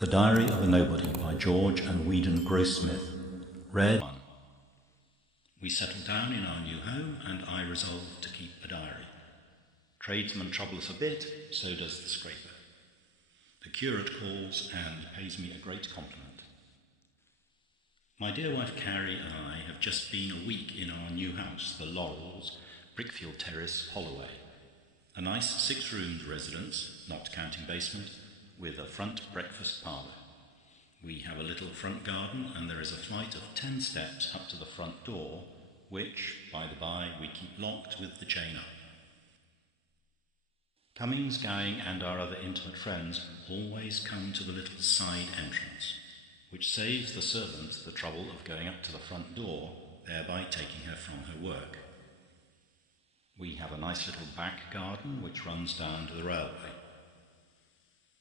The Diary of a Nobody by George and Weedon Grossmith. Read 1. We settled down in our new home, and I resolved to keep a diary. Tradesmen trouble us a bit, so does the scraper. The curate calls and pays me a great compliment. My dear wife Carrie and I have just been a week in our new house, the Laurels, Brickfield Terrace, Holloway. A nice 6-roomed residence, not counting basement, with a front breakfast parlour. We have a little front garden, and there is a flight of 10 steps up to the front door, which, by the by, we keep locked with the chain up. Cummings, Gowing, and our other intimate friends always come to the little side entrance, which saves the servant the trouble of going up to the front door, thereby taking her from her work. We have a nice little back garden which runs down to the railway.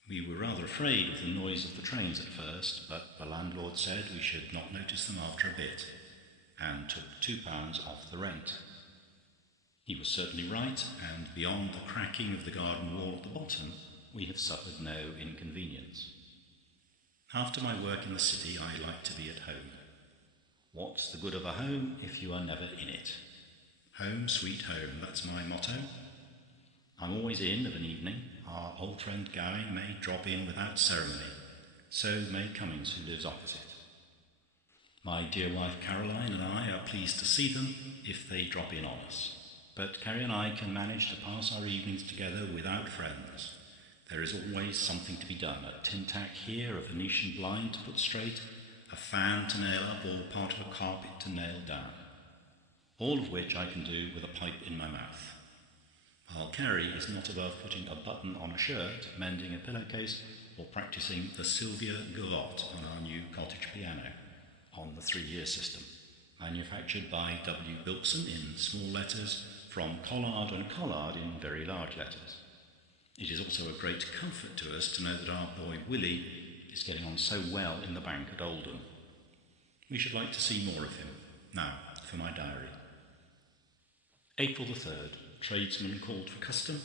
We were rather afraid of the noise of the trains at first, but the landlord said we should not notice them after a bit, and took £2 off the rent. He was certainly right, and beyond the cracking of the garden wall at the bottom, we have suffered no inconvenience. After my work in the city, I like to be at home. What's the good of a home if you are never in it? Home, sweet home, that's my motto. I'm always in of an evening. Our old friend Gowing may drop in without ceremony, so may Cummings, who lives opposite. My dear wife Caroline and I are pleased to see them if they drop in on us, but Carrie and I can manage to pass our evenings together without friends. There is always something to be done, a tin tack here, a Venetian blind to put straight, a fan to nail up, or part of a carpet to nail down, all of which I can do with a pipe in my mouth. While Carrie is not above putting a button on a shirt, mending a pillowcase, or practising the Sylvia Gavotte on our new cottage piano, on the 3-year system, manufactured by W. Bilkson in small letters, from Collard and Collard in very large letters. It is also a great comfort to us to know that our boy Willie is getting on so well in the bank at Oldham. We should like to see more of him. Now, for my diary. April the 3rd. Tradesman called for custom,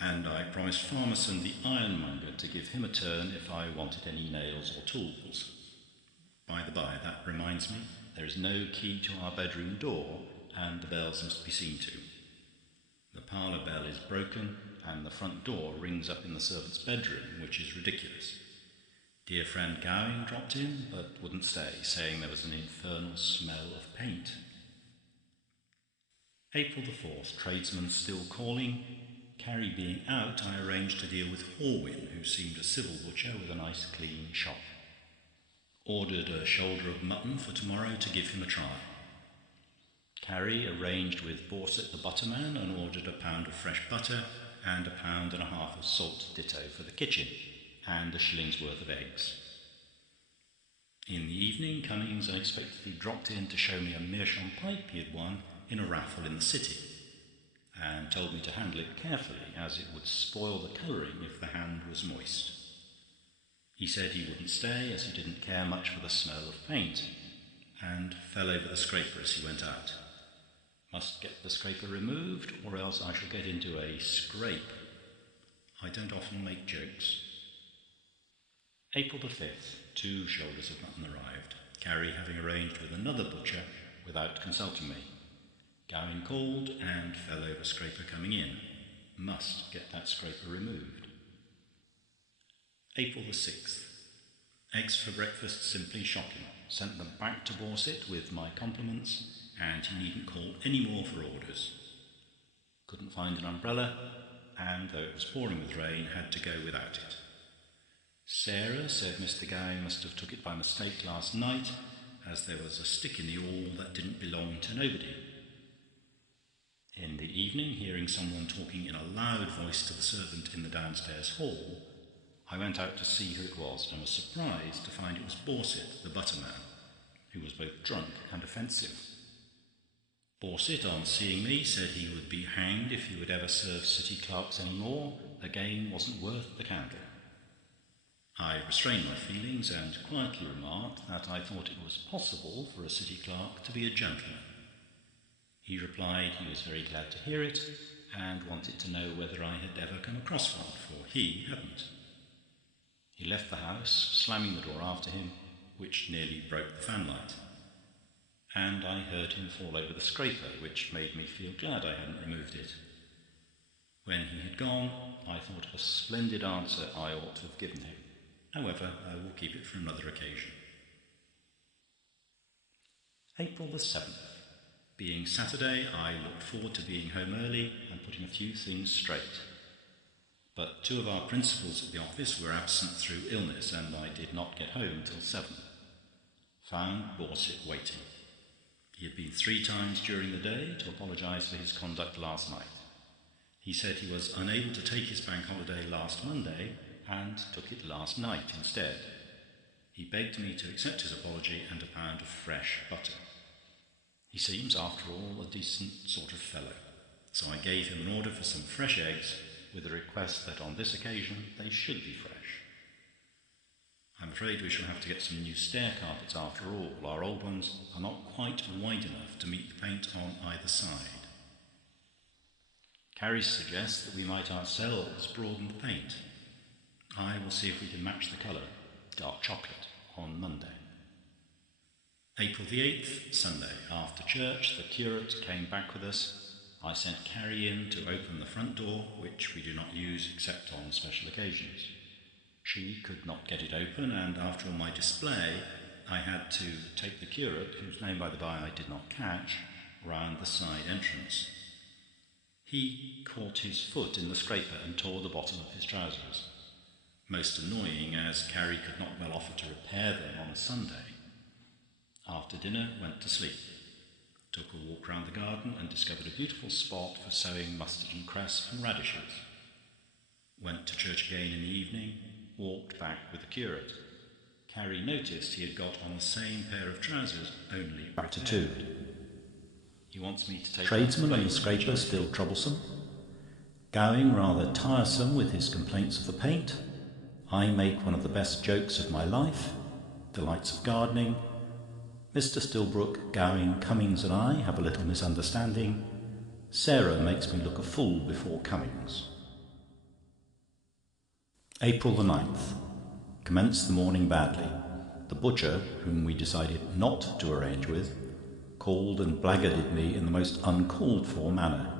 and I promised Farmerson the ironmonger to give him a turn if I wanted any nails or tools. By the by, that reminds me, there is no key to our bedroom door, and the bells must be seen to. The parlour bell is broken, and the front door rings up in the servant's bedroom, which is ridiculous. Dear friend Gowing dropped in, but wouldn't stay, saying there was an infernal smell of paint. April the 4th, tradesmen still calling. Carrie being out, I arranged to deal with Horwin, who seemed a civil butcher with a nice clean shop. Ordered a shoulder of mutton for tomorrow to give him a try. Carrie arranged with Borset the butterman and ordered a pound of fresh butter and £1.5 pounds of salt ditto for the kitchen, and a shilling's worth of eggs. In the evening, Cummings unexpectedly dropped in to show me a meerschaum pipe he had won in a raffle in the city, and told me to handle it carefully, as it would spoil the colouring if the hand was moist. He said he wouldn't stay, as he didn't care much for the smell of paint, and fell over the scraper as he went out. Must get the scraper removed, or else I shall get into a scrape. I don't often make jokes. April the 5th, 2 shoulders of mutton arrived, Carrie having arranged with another butcher without consulting me. Gowing called and fell over scraper coming in. Must get that scraper removed. April the 6th. Eggs for breakfast simply shocking. Sent them back to Borset with my compliments, and he needn't call any more for orders. Couldn't find an umbrella, and though it was pouring with rain, had to go without it. Sarah said Mr. Gowing must have took it by mistake last night, as there was a stick in the awl that didn't belong to nobody. In the evening, hearing someone talking in a loud voice to the servant in the downstairs hall, I went out to see who it was, and was surprised to find it was Borset, the butterman, who was both drunk and offensive. Borset, on seeing me, said he would be hanged if he would ever serve city clerks any more. The game wasn't worth the candle. I restrained my feelings and quietly remarked that I thought it was possible for a city clerk to be a gentleman. He replied he was very glad to hear it, and wanted to know whether I had ever come across one, for he hadn't. He left the house, slamming the door after him, which nearly broke the fanlight. And I heard him fall over the scraper, which made me feel glad I hadn't removed it. When he had gone, I thought of a splendid answer I ought to have given him. However, I will keep it for another occasion. April the 7th. Being Saturday, I looked forward to being home early and putting a few things straight. But 2 of our principals at the office were absent through illness, and I did not get home till 7. Found Borset waiting. He had been 3 times during the day to apologise for his conduct last night. He said he was unable to take his bank holiday last Monday and took it last night instead. He begged me to accept his apology and a pound of fresh butter. He seems, after all, a decent sort of fellow, so I gave him an order for some fresh eggs with a request that on this occasion they should be fresh. I'm afraid we shall have to get some new stair carpets after all. Our old ones are not quite wide enough to meet the paint on either side. Carrie suggests that we might ourselves broaden the paint. I will see if we can match the colour, dark chocolate, on Monday. April the 8th, Sunday. After church, the curate came back with us. I sent Carrie in to open the front door, which we do not use except on special occasions. She could not get it open, and after all my display, I had to take the curate, whose name by the by I did not catch, round the side entrance. He caught his foot in the scraper and tore the bottom of his trousers. Most annoying, as Carrie could not well offer to repair them on a Sunday. After dinner, went to sleep. Took a walk round the garden and discovered a beautiful spot for sowing mustard and cress and radishes. Went to church again in the evening, walked back with the curate. Carrie noticed he had got on the same pair of trousers, only back to 2. He wants me to take... Tradesman and the scraper still troublesome. Gowing rather tiresome with his complaints of the paint. I make one of the best jokes of my life. Delights of gardening. Mr. Stillbrook, Gowing, Cummings and I have a little misunderstanding. Sarah makes me look a fool before Cummings. April the 9th. Commenced the morning badly. The butcher, whom we decided not to arrange with, called and blackguarded me in the most uncalled for manner.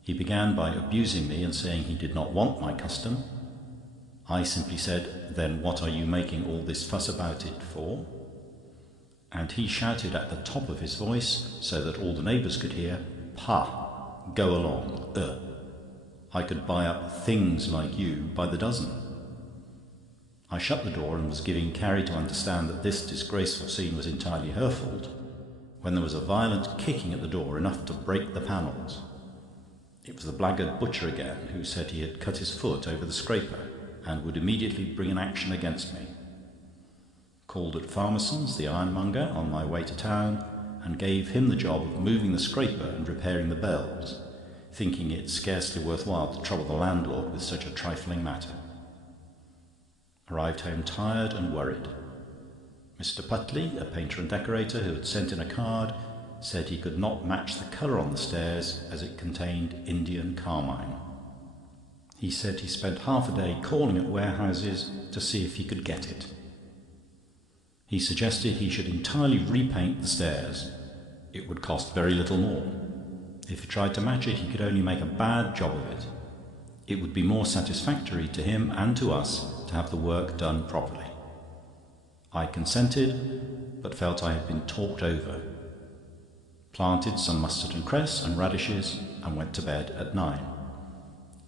He began by abusing me and saying he did not want my custom. I simply said, "Then what are you making all this fuss about it for?" And he shouted at the top of his voice, so that all the neighbours could hear, "Pah! Go along, I could buy up things like you by the dozen." I shut the door and was giving Carrie to understand that this disgraceful scene was entirely her fault, when there was a violent kicking at the door, enough to break the panels. It was the blackguard butcher again, who said he had cut his foot over the scraper and would immediately bring an action against me. Called at Farmerson's, the ironmonger, on my way to town, and gave him the job of moving the scraper and repairing the bells, thinking it scarcely worthwhile to trouble the landlord with such a trifling matter. Arrived home tired and worried. Mr. Putley, a painter and decorator who had sent in a card, said he could not match the colour on the stairs as it contained Indian carmine. He said he spent half a day calling at warehouses to see if he could get it. He suggested he should entirely repaint the stairs. It would cost very little more. If he tried to match it, he could only make a bad job of it. It would be more satisfactory to him and to us to have the work done properly. I consented, but felt I had been talked over. Planted some mustard and cress and radishes and went to bed at 9.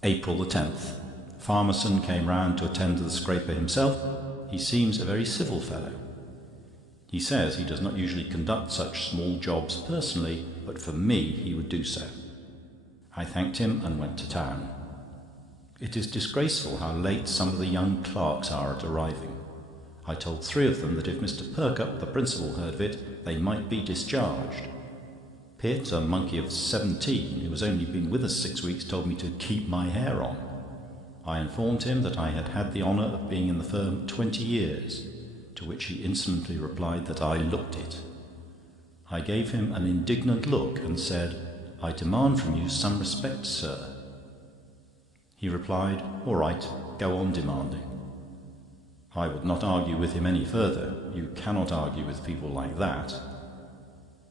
April the 10th. Farmerson came round to attend to the scraper himself. He seems a very civil fellow. He says he does not usually conduct such small jobs personally, but for me he would do so. I thanked him and went to town. It is disgraceful how late some of the young clerks are at arriving. I told 3 of them that if Mr. Perkup, the principal, heard of it, they might be discharged. Pitt, a monkey of 17, who has only been with us 6 weeks, told me to keep my hair on. I informed him that I had had the honour of being in the firm 20 years, to which he insolently replied that I looked it. I gave him an indignant look and said, "I demand from you some respect, sir." He replied, "All right, go on demanding." I would not argue with him any further. You cannot argue with people like that.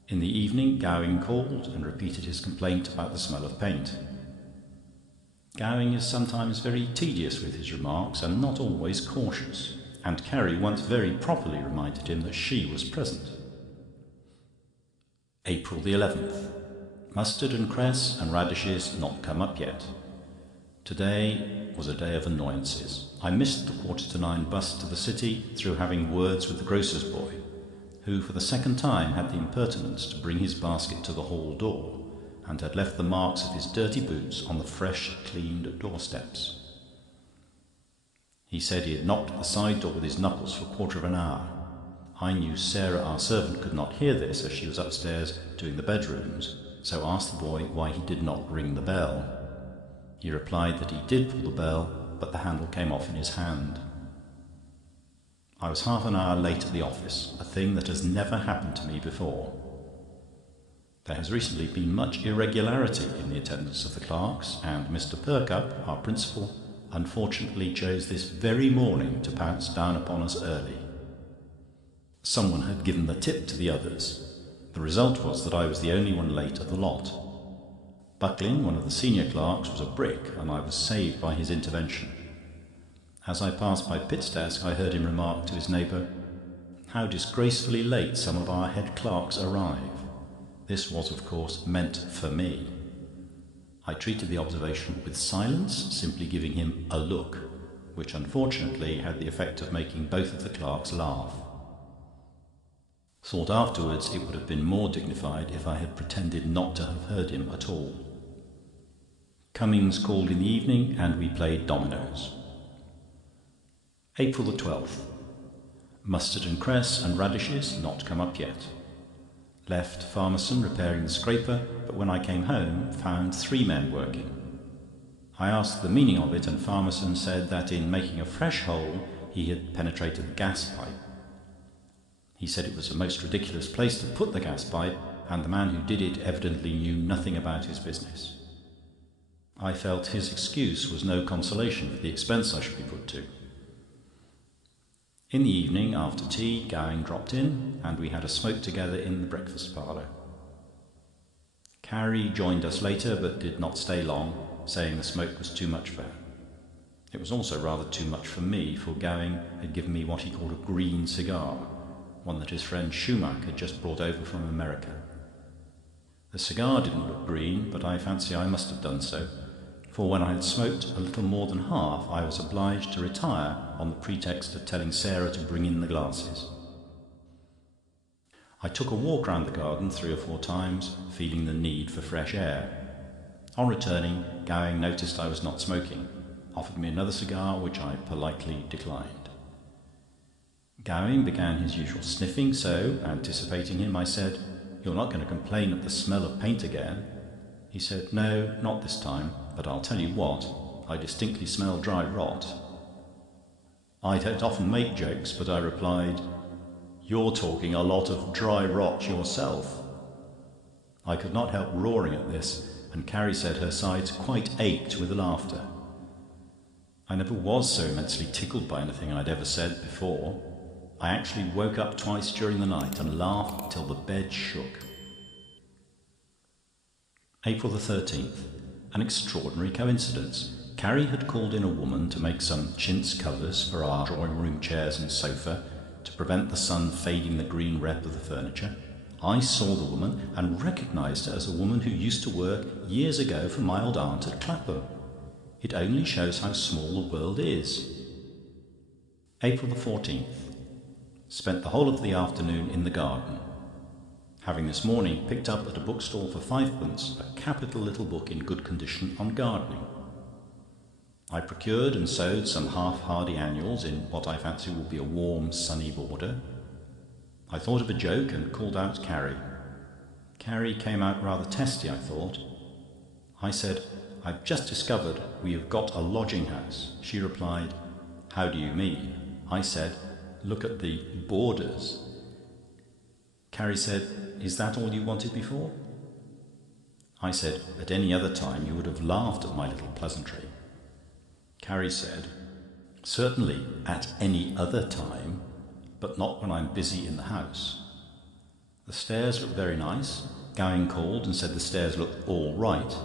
In the evening, Gowing called and repeated his complaint about the smell of paint. Gowing is sometimes very tedious with his remarks and not always cautious, and Carrie once very properly reminded him that she was present. April the 11th. Mustard and cress and radishes not come up yet. Today was a day of annoyances. I missed the 8:45 bus to the city through having words with the grocer's boy, who for the second time had the impertinence to bring his basket to the hall door, and had left the marks of his dirty boots on the fresh, cleaned doorsteps. He said he had knocked at the side door with his knuckles for a quarter of an hour. I knew Sarah, our servant, could not hear this, as she was upstairs doing the bedrooms, so asked the boy why he did not ring the bell. He replied that he did pull the bell, but the handle came off in his hand. I was half an hour late at the office, a thing that has never happened to me before. There has recently been much irregularity in the attendance of the clerks, and Mr. Perkup, our principal, unfortunately chose this very morning to pounce down upon us early. Someone had given the tip to the others. The result was that I was the only one late of the lot. Buckling, one of the senior clerks, was a brick, and I was saved by his intervention. As I passed by Pitt's desk, I heard him remark to his neighbour, "How disgracefully late some of our head clerks arrive." This was, of course, meant for me. I treated the observation with silence, simply giving him a look, which unfortunately had the effect of making both of the clerks laugh. Thought afterwards it would have been more dignified if I had pretended not to have heard him at all. Cummings called in the evening, and we played dominoes. April the 12th. Mustard and cress and radishes not come up yet. Left Farmerson repairing the scraper, but when I came home found 3 men working. I asked the meaning of it, and Farmerson said that in making a fresh hole he had penetrated the gas pipe. He said it was a most ridiculous place to put the gas pipe, and the man who did it evidently knew nothing about his business. I felt his excuse was no consolation for the expense I should be put to. In the evening, after tea, Gowing dropped in, and we had a smoke together in the breakfast parlour. Carrie joined us later, but did not stay long, saying the smoke was too much for her. It was also rather too much for me, for Gowing had given me what he called a green cigar, one that his friend Schumacher had just brought over from America. The cigar didn't look green, but I fancy I must have done so, for when I had smoked a little more than half, I was obliged to retire on the pretext of telling Sarah to bring in the glasses. I took a walk round the garden 3 or 4 times, feeling the need for fresh air. On returning, Gowing noticed I was not smoking, offered me another cigar, which I politely declined. Gowing began his usual sniffing, so, anticipating him, I said, "You're not going to complain of the smell of paint again?" He said, "No, not this time, but I'll tell you what, I distinctly smell dry rot." I don't often make jokes, but I replied, "You're talking a lot of dry rot yourself." I could not help roaring at this, and Carrie said her sides quite ached with laughter. I never was so immensely tickled by anything I'd ever said before. I actually woke up twice during the night and laughed till the bed shook. April the 13th. An extraordinary coincidence. Carrie had called in a woman to make some chintz covers for our drawing-room chairs and sofa to prevent the sun fading the green rep of the furniture. I saw the woman and recognised her as a woman who used to work years ago for my old aunt at Clapham. It only shows how small the world is. April the 14th. Spent the whole of the afternoon in the garden, having this morning picked up at a bookstall for 5pence a capital little book in good condition on gardening. I procured and sowed some half-hardy annuals in what I fancy will be a warm, sunny border. I thought of a joke and called out Carrie. Carrie came out rather testy, I thought. I said, "I've just discovered we have got a lodging-house." She replied, "How do you mean?" I said, "Look at the borders." Carrie said, "Is that all you wanted before?" I said, "At any other time you would have laughed at my little pleasantry." Carrie said, Certainly at any other time, but not when I'm busy in the house. The stairs look very nice. Gowing called and said the stairs looked all right,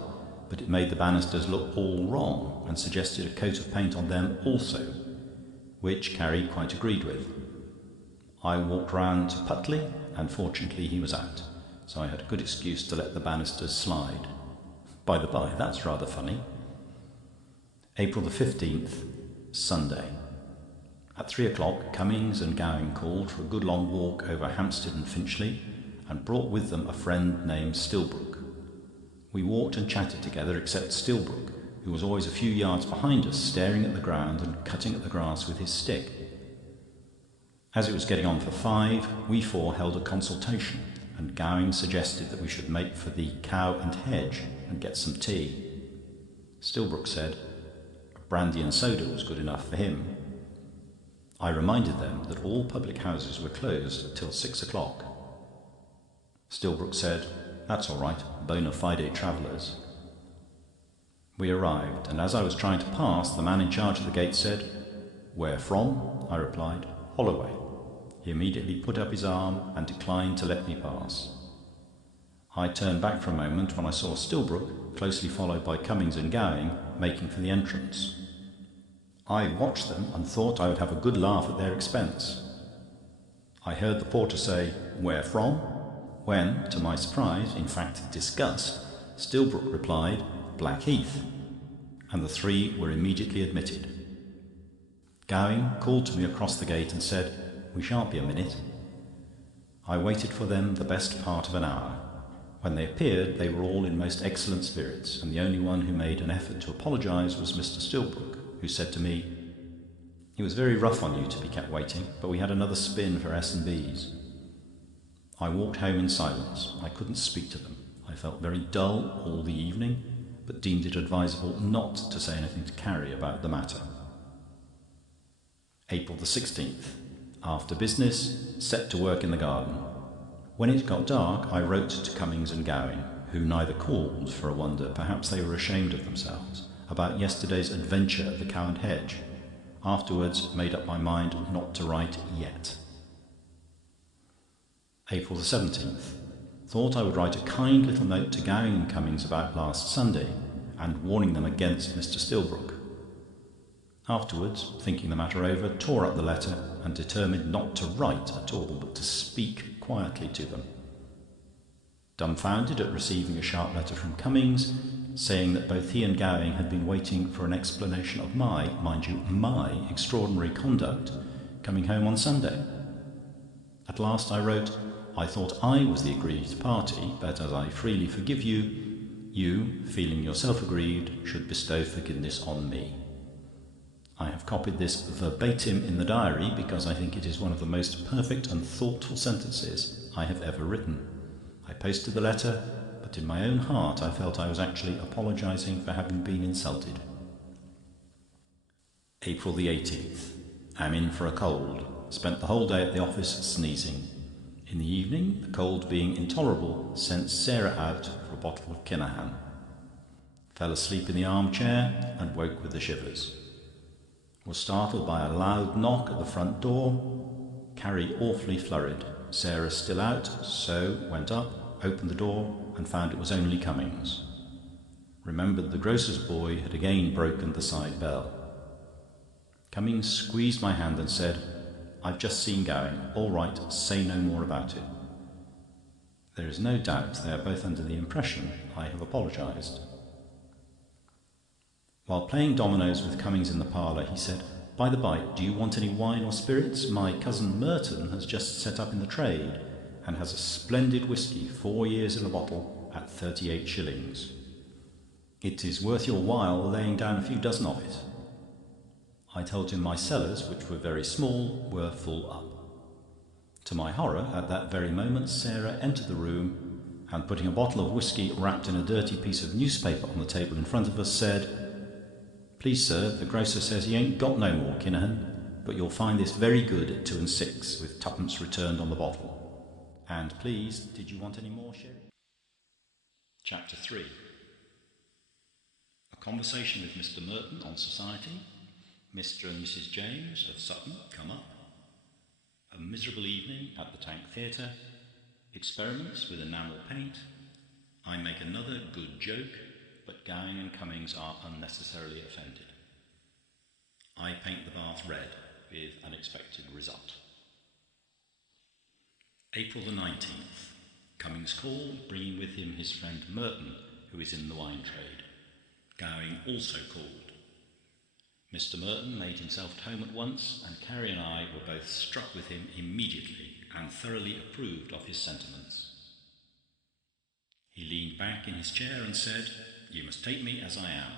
but it made the banisters look all wrong and suggested a coat of paint on them also, which Carrie quite agreed with. I walked round to Putley, and fortunately he was out, so I had a good excuse to let the banisters slide. By the by, that's rather funny. April the 15th, Sunday. At 3 o'clock, Cummings and Gowing called for a good long walk over Hampstead and Finchley, and brought with them a friend named Stilbrook. We walked and chatted together, except Stilbrook, who was always a few yards behind us, staring at the ground and cutting at the grass with his stick. As it was getting on for 5, we four held a consultation, and Gowing suggested that we should make for the Cow and Hedge and get some tea. Stilbrook said brandy and soda was good enough for him. I reminded them that all public houses were closed till 6 o'clock. Stilbrook said, "That's all right, bona fide travellers." We arrived, and as I was trying to pass, the man in charge of the gate said, "Where from?" I replied, "Holloway." He immediately put up his arm and declined to let me pass. I turned back for a moment when I saw Stilbrook, closely followed by Cummings and Gowing, making for the entrance. I watched them and thought I would have a good laugh at their expense. I heard the porter say, "Where from?" when, to my surprise, in fact disgust, Stilbrook replied, "Blackheath," and the three were immediately admitted. Gowing called to me across the gate and said, "We shan't be a minute." I waited for them the best part of an hour. When they appeared, they were all in most excellent spirits, and the only one who made an effort to apologise was Mr. Stilbrook, who said to me, "It was very rough on you to be kept waiting, but we had another spin for S&B's." I walked home in silence. I couldn't speak to them. I felt very dull all the evening, but deemed it advisable not to say anything to Carrie about the matter. April the 16th. After business, set to work in the garden. When it got dark, I wrote to Cummings and Gowing, who neither called, for a wonder, perhaps they were ashamed of themselves, about yesterday's adventure at the Cow and Hedge. Afterwards, made up my mind not to write yet. April the 17th. Thought I would write a kind little note to Gowing and Cummings about last Sunday, and warning them against Mr. Stilbrook. Afterwards, thinking the matter over, tore up the letter and determined not to write at all, but to speak quietly to them. Dumbfounded at receiving a sharp letter from Cummings, saying that both he and Gowing had been waiting for an explanation of my, mind you, my extraordinary conduct coming home on Sunday. At last I wrote, I thought I was the aggrieved party, but as I freely forgive you, you, feeling yourself aggrieved, should bestow forgiveness on me. I have copied this verbatim in the diary because I think it is one of the most perfect and thoughtful sentences I have ever written. I posted the letter, but in my own heart I felt I was actually apologising for having been insulted. April the 18th. Am in for a cold. Spent the whole day at the office sneezing. In the evening, the cold being intolerable, sent Sarah out for a bottle of Kinahan. Fell asleep in the armchair and woke with the shivers. Was startled by a loud knock at the front door. Carrie awfully flurried. Sarah still out, so went up, opened the door, and found it was only Cummings. Remembered the grocer's boy had again broken the side bell. Cummings squeezed my hand and said, I've just seen Gowing. All right, say no more about it. There is no doubt they are both under the impression I have apologised. While playing dominoes with Cummings in the parlour, he said, By the by, do you want any wine or spirits? My cousin Merton has just set up in the trade and has a splendid whisky, 4 years in a bottle, at 38 shillings. It is worth your while laying down a few dozen of it. I told him my cellars, which were very small, were full up. To my horror, at that very moment, Sarah entered the room and, putting a bottle of whisky wrapped in a dirty piece of newspaper on the table in front of us, said, Please, sir, the grocer says he ain't got no more Kinahan, but you'll find this very good at 2 and 6, with 2pence returned on the bottle. And please, did you want any more sherry? Chapter 3. A conversation with Mr. Merton on society, Mr. and Mrs. James of Sutton come up. A miserable evening at the Tank Theatre. Experiments with enamel paint. I make another good joke, but Gowing and Cummings are unnecessarily offended. I paint the bath red, with unexpected result. April the 19th. Cummings called, bringing with him his friend Merton, who is in the wine trade. Gowing also called. Mr. Merton made himself at home at once, and Carrie and I were both struck with him immediately and thoroughly approved of his sentiments. He leaned back in his chair and said, "You must take me as I am."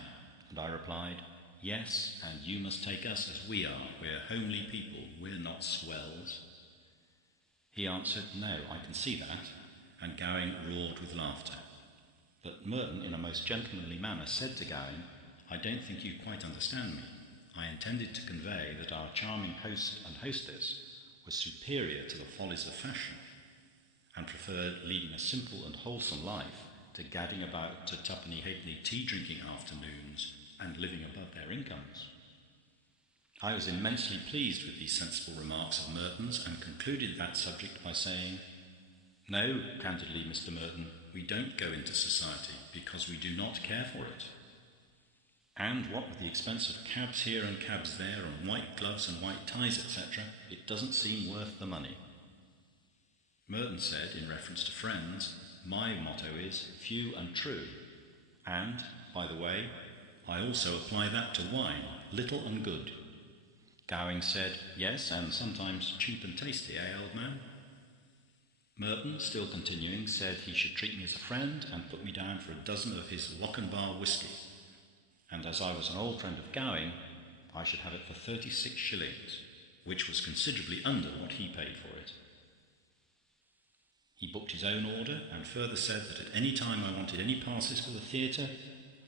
And I replied, "Yes, and you must take us as we are. We're homely people, we're not swells." He answered, "No, I can see that," and Gowing roared with laughter. But Merton, in a most gentlemanly manner, said to Gowing, "I don't think you quite understand me. I intended to convey that our charming host and hostess were superior to the follies of fashion, and preferred leading a simple and wholesome life to gadding about to twopenny halfpenny tea-drinking afternoons and living above their incomes." I was immensely pleased with these sensible remarks of Merton's, and concluded that subject by saying, "No, candidly, Mr. Merton, we don't go into society because we do not care for it. And what with the expense of cabs here and cabs there, and white gloves and white ties, etc., it doesn't seem worth the money." Merton said, in reference to friends, "My motto is few and true, and, by the way, I also apply that to wine, little and good." Gowing said, "Yes, and sometimes cheap and tasty, eh, old man?" Merton, still continuing, said he should treat me as a friend and put me down for a dozen of his Lochinvar whisky, and as I was an old friend of Gowing, I should have it for 36 shillings, which was considerably under what he paid for it. He booked his own order, and further said that at any time I wanted any passes for the theatre,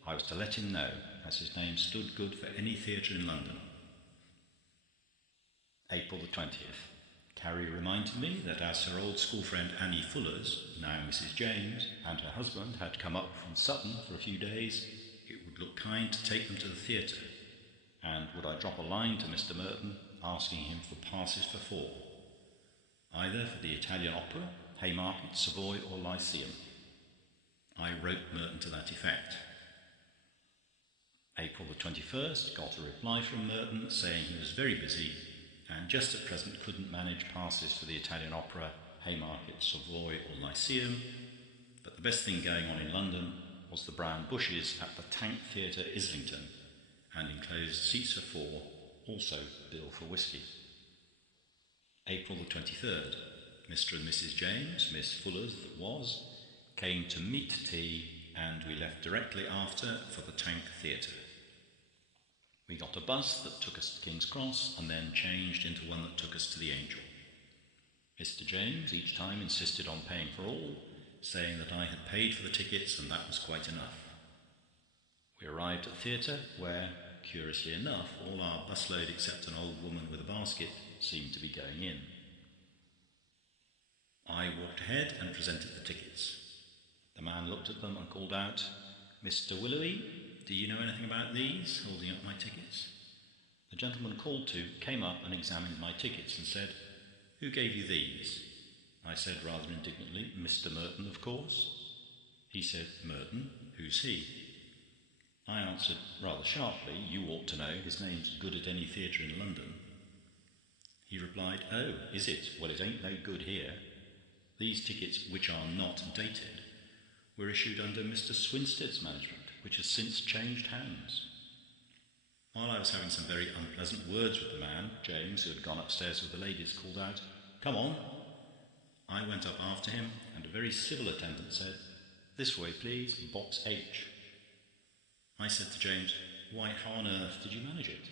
I was to let him know, as his name stood good for any theatre in London. April the 20th. Carrie reminded me that as her old school friend Annie Fuller's, now Mrs. James, and her husband had come up from Sutton for a few days, it would look kind to take them to the theatre, and would I drop a line to Mr. Merton asking him for passes for 4, either for the Italian Opera, Haymarket, Savoy, or Lyceum. I wrote Merton to that effect. April the 21st, got a reply from Merton saying he was very busy and just at present couldn't manage passes for the Italian Opera, Haymarket, Savoy, or Lyceum, but the best thing going on in London was the Brown Bushes at the Tank Theatre, Islington, and enclosed seats for 4, also bill for whisky. April the 23rd, Mr. and Mrs. James, Miss Fuller's that was, came to meat tea, and we left directly after for the Tank Theatre. We got a bus that took us to King's Cross, and then changed into one that took us to the Angel. Mr. James each time insisted on paying for all, saying that I had paid for the tickets and that was quite enough. We arrived at the theatre, where, curiously enough, all our busload except an old woman with a basket seemed to be going in. I walked ahead and presented the tickets. The man looked at them and called out, "Mr. Willoughby, do you know anything about these?" holding up my tickets. The gentleman called to came up and examined my tickets and said, "Who gave you these?" I said rather indignantly, "Mr. Merton, of course." He said, "Merton? Who's he?" I answered rather sharply, "You ought to know, his name's good at any theatre in London." He replied, "Oh, is it? Well, it ain't no good here. These tickets, which are not dated, were issued under Mr. Swinstead's management, which has since changed hands." While I was having some very unpleasant words with the man, James, who had gone upstairs with the ladies, called out, "Come on." I went up after him, and a very civil attendant said, "This way, please, box H." I said to James, "Why, how on earth did you manage it?"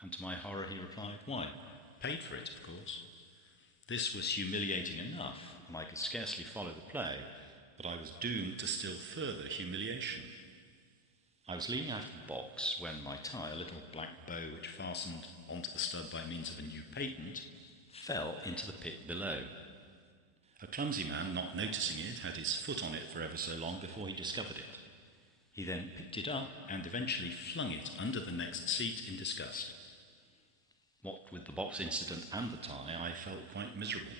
And to my horror he replied, "Why, paid for it, of course." This was humiliating enough, and I could scarcely follow the play, but I was doomed to still further humiliation. I was leaning out of the box when my tie, a little black bow which fastened onto the stud by means of a new patent, fell into the pit below. A clumsy man, not noticing it, had his foot on it for ever so long before he discovered it. He then picked it up and eventually flung it under the next seat in disgust. What with the box incident and the tie, I felt quite miserable.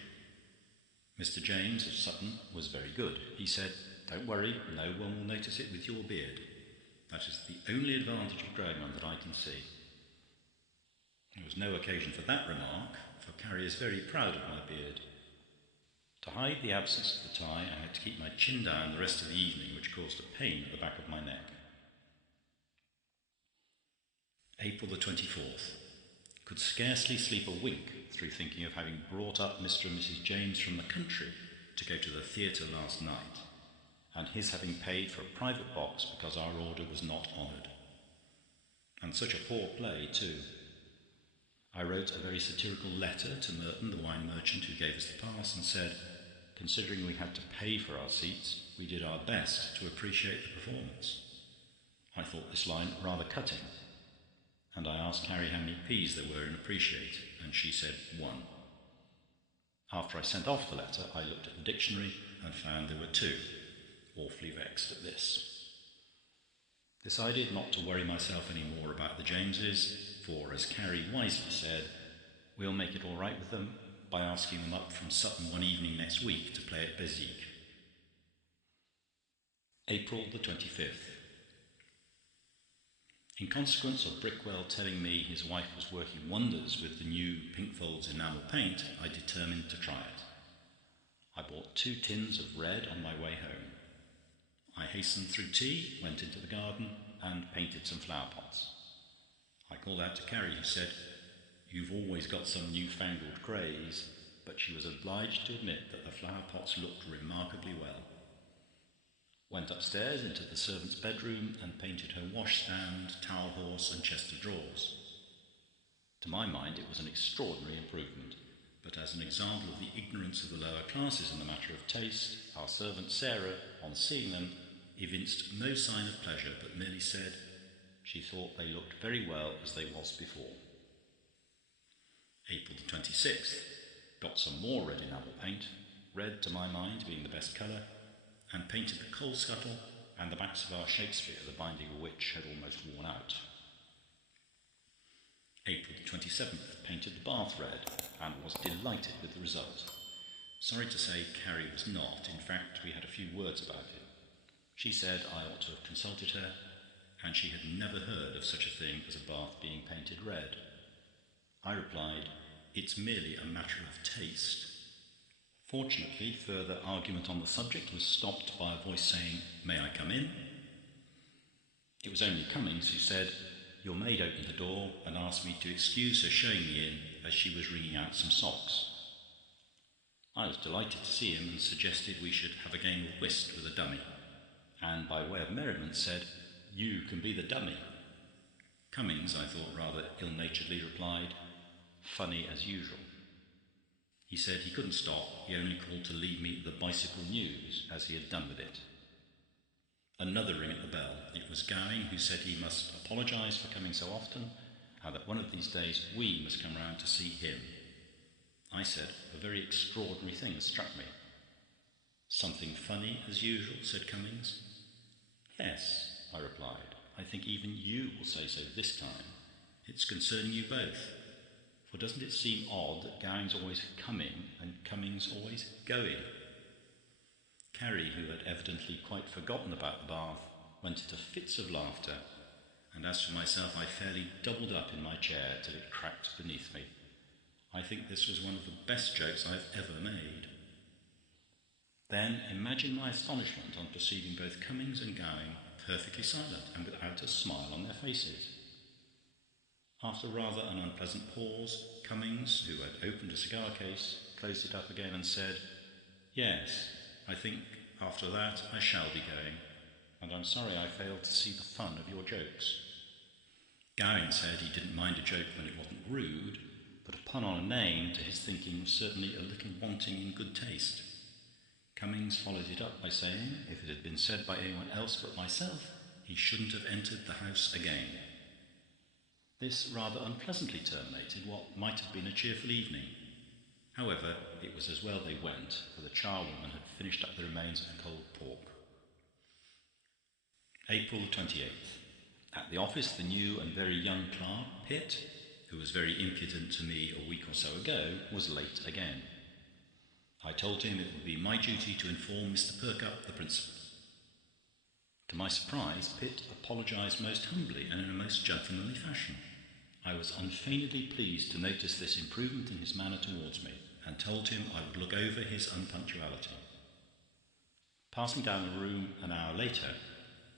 Mr. James of Sutton was very good. He said, "Don't worry, no one will notice it with your beard. That is the only advantage of growing one that I can see." There was no occasion for that remark, for Carrie is very proud of my beard. To hide the absence of the tie, I had to keep my chin down the rest of the evening, which caused a pain at the back of my neck. April the 24th. Could scarcely sleep a wink through thinking of having brought up Mr. and Mrs. James from the country to go to the theatre last night, and his having paid for a private box because our order was not honoured. And such a poor play, too. I wrote a very satirical letter to Merton, the wine merchant who gave us the pass, and said, considering we had to pay for our seats, we did our best to appreciate the performance. I thought this line rather cutting, and I asked Carrie how many P's there were in appreciate, and she said 1. After I sent off the letter, I looked at the dictionary and found there were 2, awfully vexed at this. Decided not to worry myself any more about the Jameses, for, as Carrie wisely said, we'll make it all right with them by asking them up from Sutton one evening next week to play at Bezique. April the 25th. In consequence of Brickwell telling me his wife was working wonders with the new Pinkfolds enamel paint, I determined to try it. I bought 2 tins of red on my way home. I hastened through tea, went into the garden, and painted some flower pots. I called out to Carrie, who said, "You've always got some newfangled craze," but she was obliged to admit that the flower pots looked remarkably well. Went upstairs into the servant's bedroom and painted her washstand, towel horse, and chest of drawers. To my mind, it was an extraordinary improvement, but as an example of the ignorance of the lower classes in the matter of taste, our servant Sarah, on seeing them, evinced no sign of pleasure, but merely said she thought they looked very well as they was before. April the 26th. Got some more red enamel paint, red to my mind being the best colour, and painted the coal scuttle and the backs of our Shakespeare, the binding of which had almost worn out. April the 27th. Painted the bath red, and was delighted with the result. Sorry to say Carrie was not. In fact, we had a few words about it. She said I ought to have consulted her, and she had never heard of such a thing as a bath being painted red. I replied, "It's merely a matter of taste." Fortunately, further argument on the subject was stopped by a voice saying, "May I come in?" It was only Cummings, who said, "Your maid opened the door and asked me to excuse her showing me in as she was wringing out some socks." I was delighted to see him and suggested we should have a game of whist with a dummy, and by way of merriment said, "You can be the dummy." Cummings, I thought rather ill-naturedly, replied, "Funny as usual." He said he couldn't stop, he only called to leave me the bicycle news, as he had done with it. Another ring at the bell. It was Gowing, who said he must apologise for coming so often, and that one of these days we must come round to see him. I said, "A very extraordinary thing has struck me." "Something funny as usual," said Cummings. "Yes," I replied, "I think even you will say so this time. It's concerning you both. For doesn't it seem odd that Gowing's always coming and Cummings always going?" Carrie, who had evidently quite forgotten about the bath, went into fits of laughter, and as for myself, I fairly doubled up in my chair till it cracked beneath me. I think this was one of the best jokes I've ever made. Then imagine my astonishment on perceiving both Cummings and Gowing perfectly silent and without a smile on their faces. After rather an unpleasant pause, Cummings, who had opened a cigar case, closed it up again and said, "Yes, I think after that I shall be going, and I'm sorry I failed to see the fun of your jokes." Gowing said he didn't mind a joke when it wasn't rude, but a pun on a name, to his thinking, was certainly a little wanting in good taste. Cummings followed it up by saying, if it had been said by anyone else but myself, he shouldn't have entered the house again. This rather unpleasantly terminated what might have been a cheerful evening. However, it was as well they went, for the charwoman had finished up the remains of the cold pork. April 28th. At the office, the new and very young clerk, Pitt, who was very impudent to me a week or so ago, was late again. I told him it would be my duty to inform Mr. Perkupp, the principal. To my surprise, Pitt apologised most humbly and in a most gentlemanly fashion. I was unfeignedly pleased to notice this improvement in his manner towards me, and told him I would look over his unpunctuality. Passing down the room an hour later,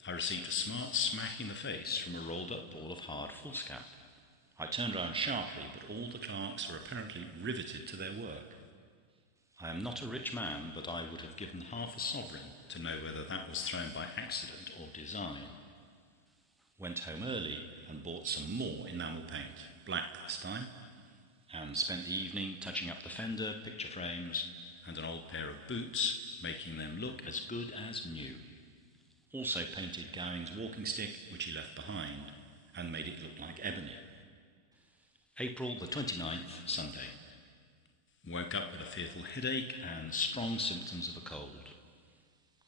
I received a smart smack in the face from a rolled-up ball of hard foolscap. I turned round sharply, but all the clerks were apparently riveted to their work. I am not a rich man, but I would have given half a sovereign to know whether that was thrown by accident or design. Went home early and bought some more enamel paint, black this time, and spent the evening touching up the fender, picture frames, and an old pair of boots, making them look as good as new. Also painted Gowing's walking stick, which he left behind, and made it look like ebony. April the 29th, Sunday. Woke up with a fearful headache and strong symptoms of a cold.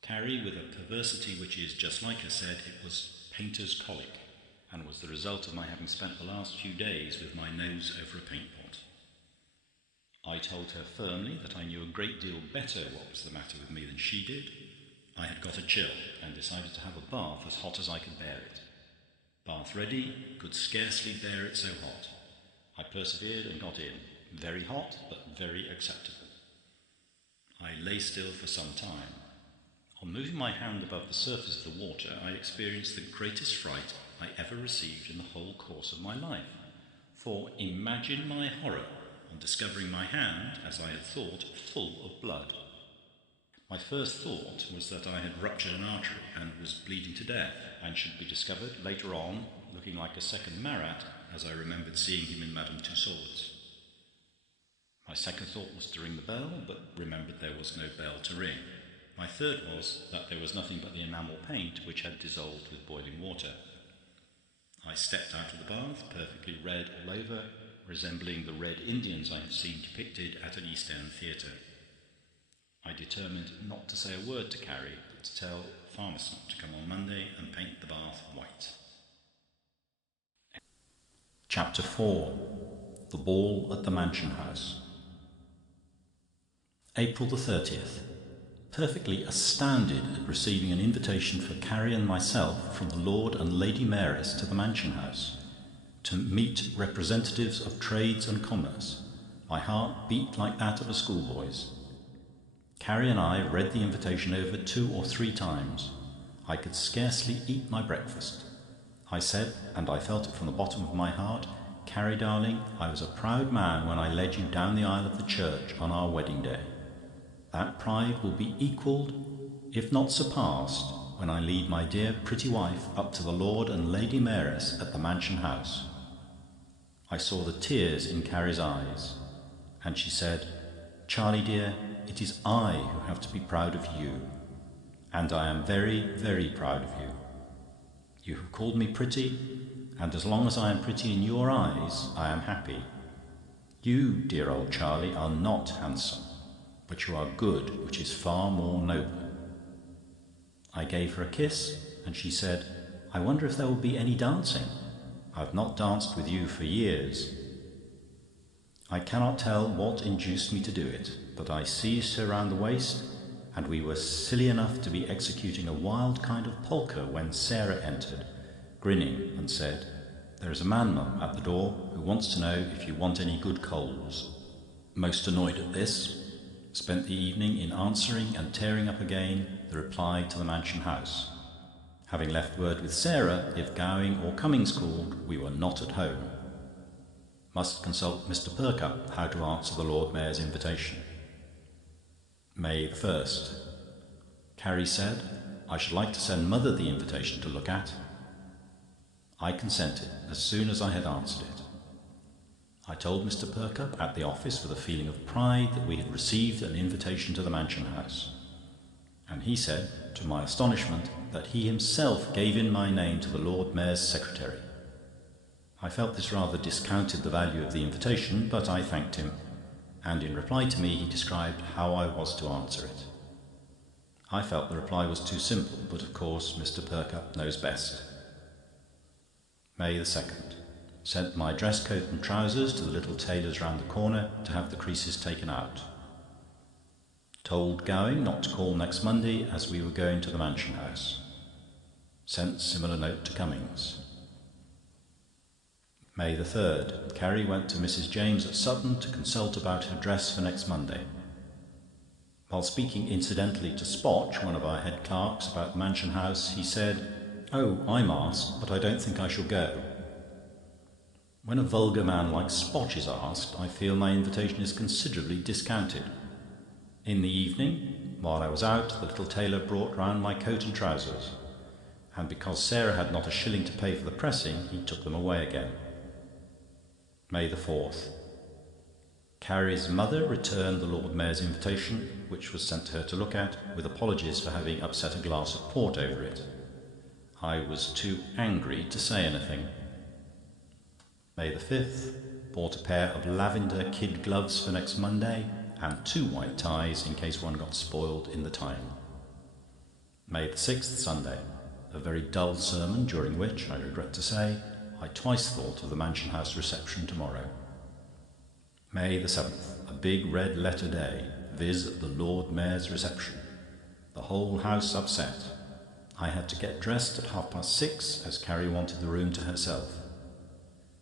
Carrie, with a perversity which is just like her, said it was painter's colic, and was the result of my having spent the last few days with my nose over a paint pot. I told her firmly that I knew a great deal better what was the matter with me than she did. I had got a chill, and decided to have a bath as hot as I could bear it. Bath ready, could scarcely bear it so hot. I persevered and got in. Very hot, but very acceptable. I lay still for some time. On moving my hand above the surface of the water, I experienced the greatest fright I ever received in the whole course of my life. For imagine my horror on discovering my hand, as I had thought, full of blood. My first thought was that I had ruptured an artery and was bleeding to death, and should be discovered later on looking like a second Marat, as I remembered seeing him in Madame Tussaud's. My second thought was to ring the bell, but remembered there was no bell to ring. My third was that there was nothing but the enamel paint, which had dissolved with boiling water. I stepped out of the bath, perfectly red all over, resembling the red Indians I have seen depicted at an East End theatre. I determined not to say a word to Carrie, but to tell Farmerson to come on Monday and paint the bath white. Chapter 4. The Ball at the Mansion House. April the 30th. Perfectly astounded at receiving an invitation for Carrie and myself from the Lord and Lady Mayoress to the Mansion House, to meet representatives of trades and commerce. My heart beat like that of a schoolboy's. Carrie and I read the invitation over 2 or 3 times. I could scarcely eat my breakfast. I said, and I felt it from the bottom of my heart, "Carrie, darling, I was a proud man when I led you down the aisle of the church on our wedding day. That pride will be equalled, if not surpassed, when I lead my dear pretty wife up to the Lord and Lady Mayoress at the Mansion House." I saw the tears in Carrie's eyes, and she said, "Charlie dear, it is I who have to be proud of you, and I am very, very proud of you. You have called me pretty, and as long as I am pretty in your eyes, I am happy. You, dear old Charlie, are not handsome, but you are good, which is far more noble." I gave her a kiss, and she said, "I wonder if there will be any dancing. I've not danced with you for years." I cannot tell what induced me to do it, but I seized her round the waist, and we were silly enough to be executing a wild kind of polka when Sarah entered, grinning, and said, "There is a man, Mum, at the door who wants to know if you want any good coals." Most annoyed at this, spent the evening in answering and tearing up again the reply to the Mansion House. Having left word with Sarah, if Gowing or Cummings called, we were not at home. Must consult Mr. Perkupp how to answer the Lord Mayor's invitation. May the 1st. Carrie said, "I should like to send Mother the invitation to look at." I consented as soon as I had answered it. I told Mr. Perkupp at the office with a feeling of pride that we had received an invitation to the Mansion House, and he said, to my astonishment, that he himself gave in my name to the Lord Mayor's secretary. I felt this rather discounted the value of the invitation, but I thanked him, and in reply to me he described how I was to answer it. I felt the reply was too simple, but of course Mr. Perkupp knows best. May the 2nd. Sent my dress coat and trousers to the little tailor's round the corner to have the creases taken out. Told Gowing not to call next Monday as we were going to the Mansion House. Sent similar note to Cummings. May the 3rd. Carrie went to Mrs. James at Sutton to consult about her dress for next Monday. While speaking incidentally to Spotch, one of our head clerks, about the Mansion House, he said, "Oh, I'm asked, but I don't think I shall go." When a vulgar man like Spotch is asked, I feel my invitation is considerably discounted. In the evening, while I was out, the little tailor brought round my coat and trousers, and because Sarah had not a shilling to pay for the pressing, he took them away again. May the 4th. Carrie's mother returned the Lord Mayor's invitation, which was sent to her to look at, with apologies for having upset a glass of port over it. I was too angry to say anything. May the 5th. Bought a pair of lavender kid gloves for next Monday and 2 white ties in case one got spoiled in the tying. May the 6th, Sunday. A very dull sermon, during which, I regret to say, I twice thought of the Mansion House reception tomorrow. May the 7th. A big red letter day, viz. The Lord Mayor's reception. The whole house upset. I had to get dressed at 6:30 as Carrie wanted the room to herself.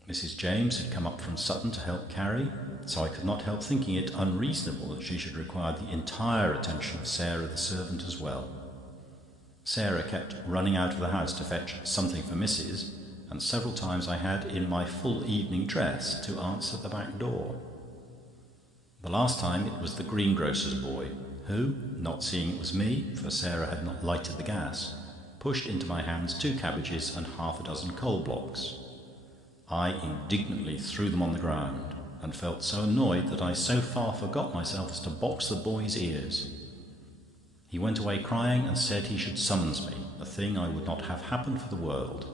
Mrs. James had come up from Sutton to help Carrie, so I could not help thinking it unreasonable that she should require the entire attention of Sarah the servant as well. Sarah kept running out of the house to fetch something for Mrs., and several times I had, in my full evening dress, to answer the back door. The last time it was the greengrocer's boy, who, not seeing it was me, for Sarah had not lighted the gas, pushed into my hands 2 cabbages and 6 coal blocks. I indignantly threw them on the ground, and felt so annoyed that I so far forgot myself as to box the boy's ears. He went away crying and said he should summons me, a thing I would not have happen for the world.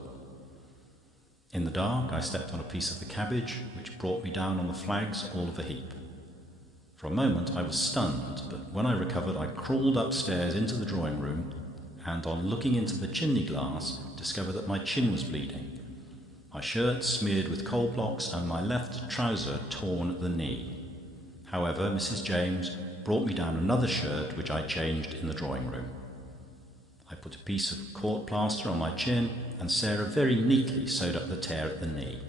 In the dark, I stepped on a piece of the cabbage, which brought me down on the flags all of a heap. For a moment I was stunned, but when I recovered, I crawled upstairs into the drawing-room, and on looking into the chimney glass, discovered that my chin was bleeding, my shirt smeared with coal blocks, and my left trouser torn at the knee. However, Mrs. James brought me down another shirt, which I changed in the drawing-room. I put a piece of court plaster on my chin, and Sarah very neatly sewed up the tear at the knee.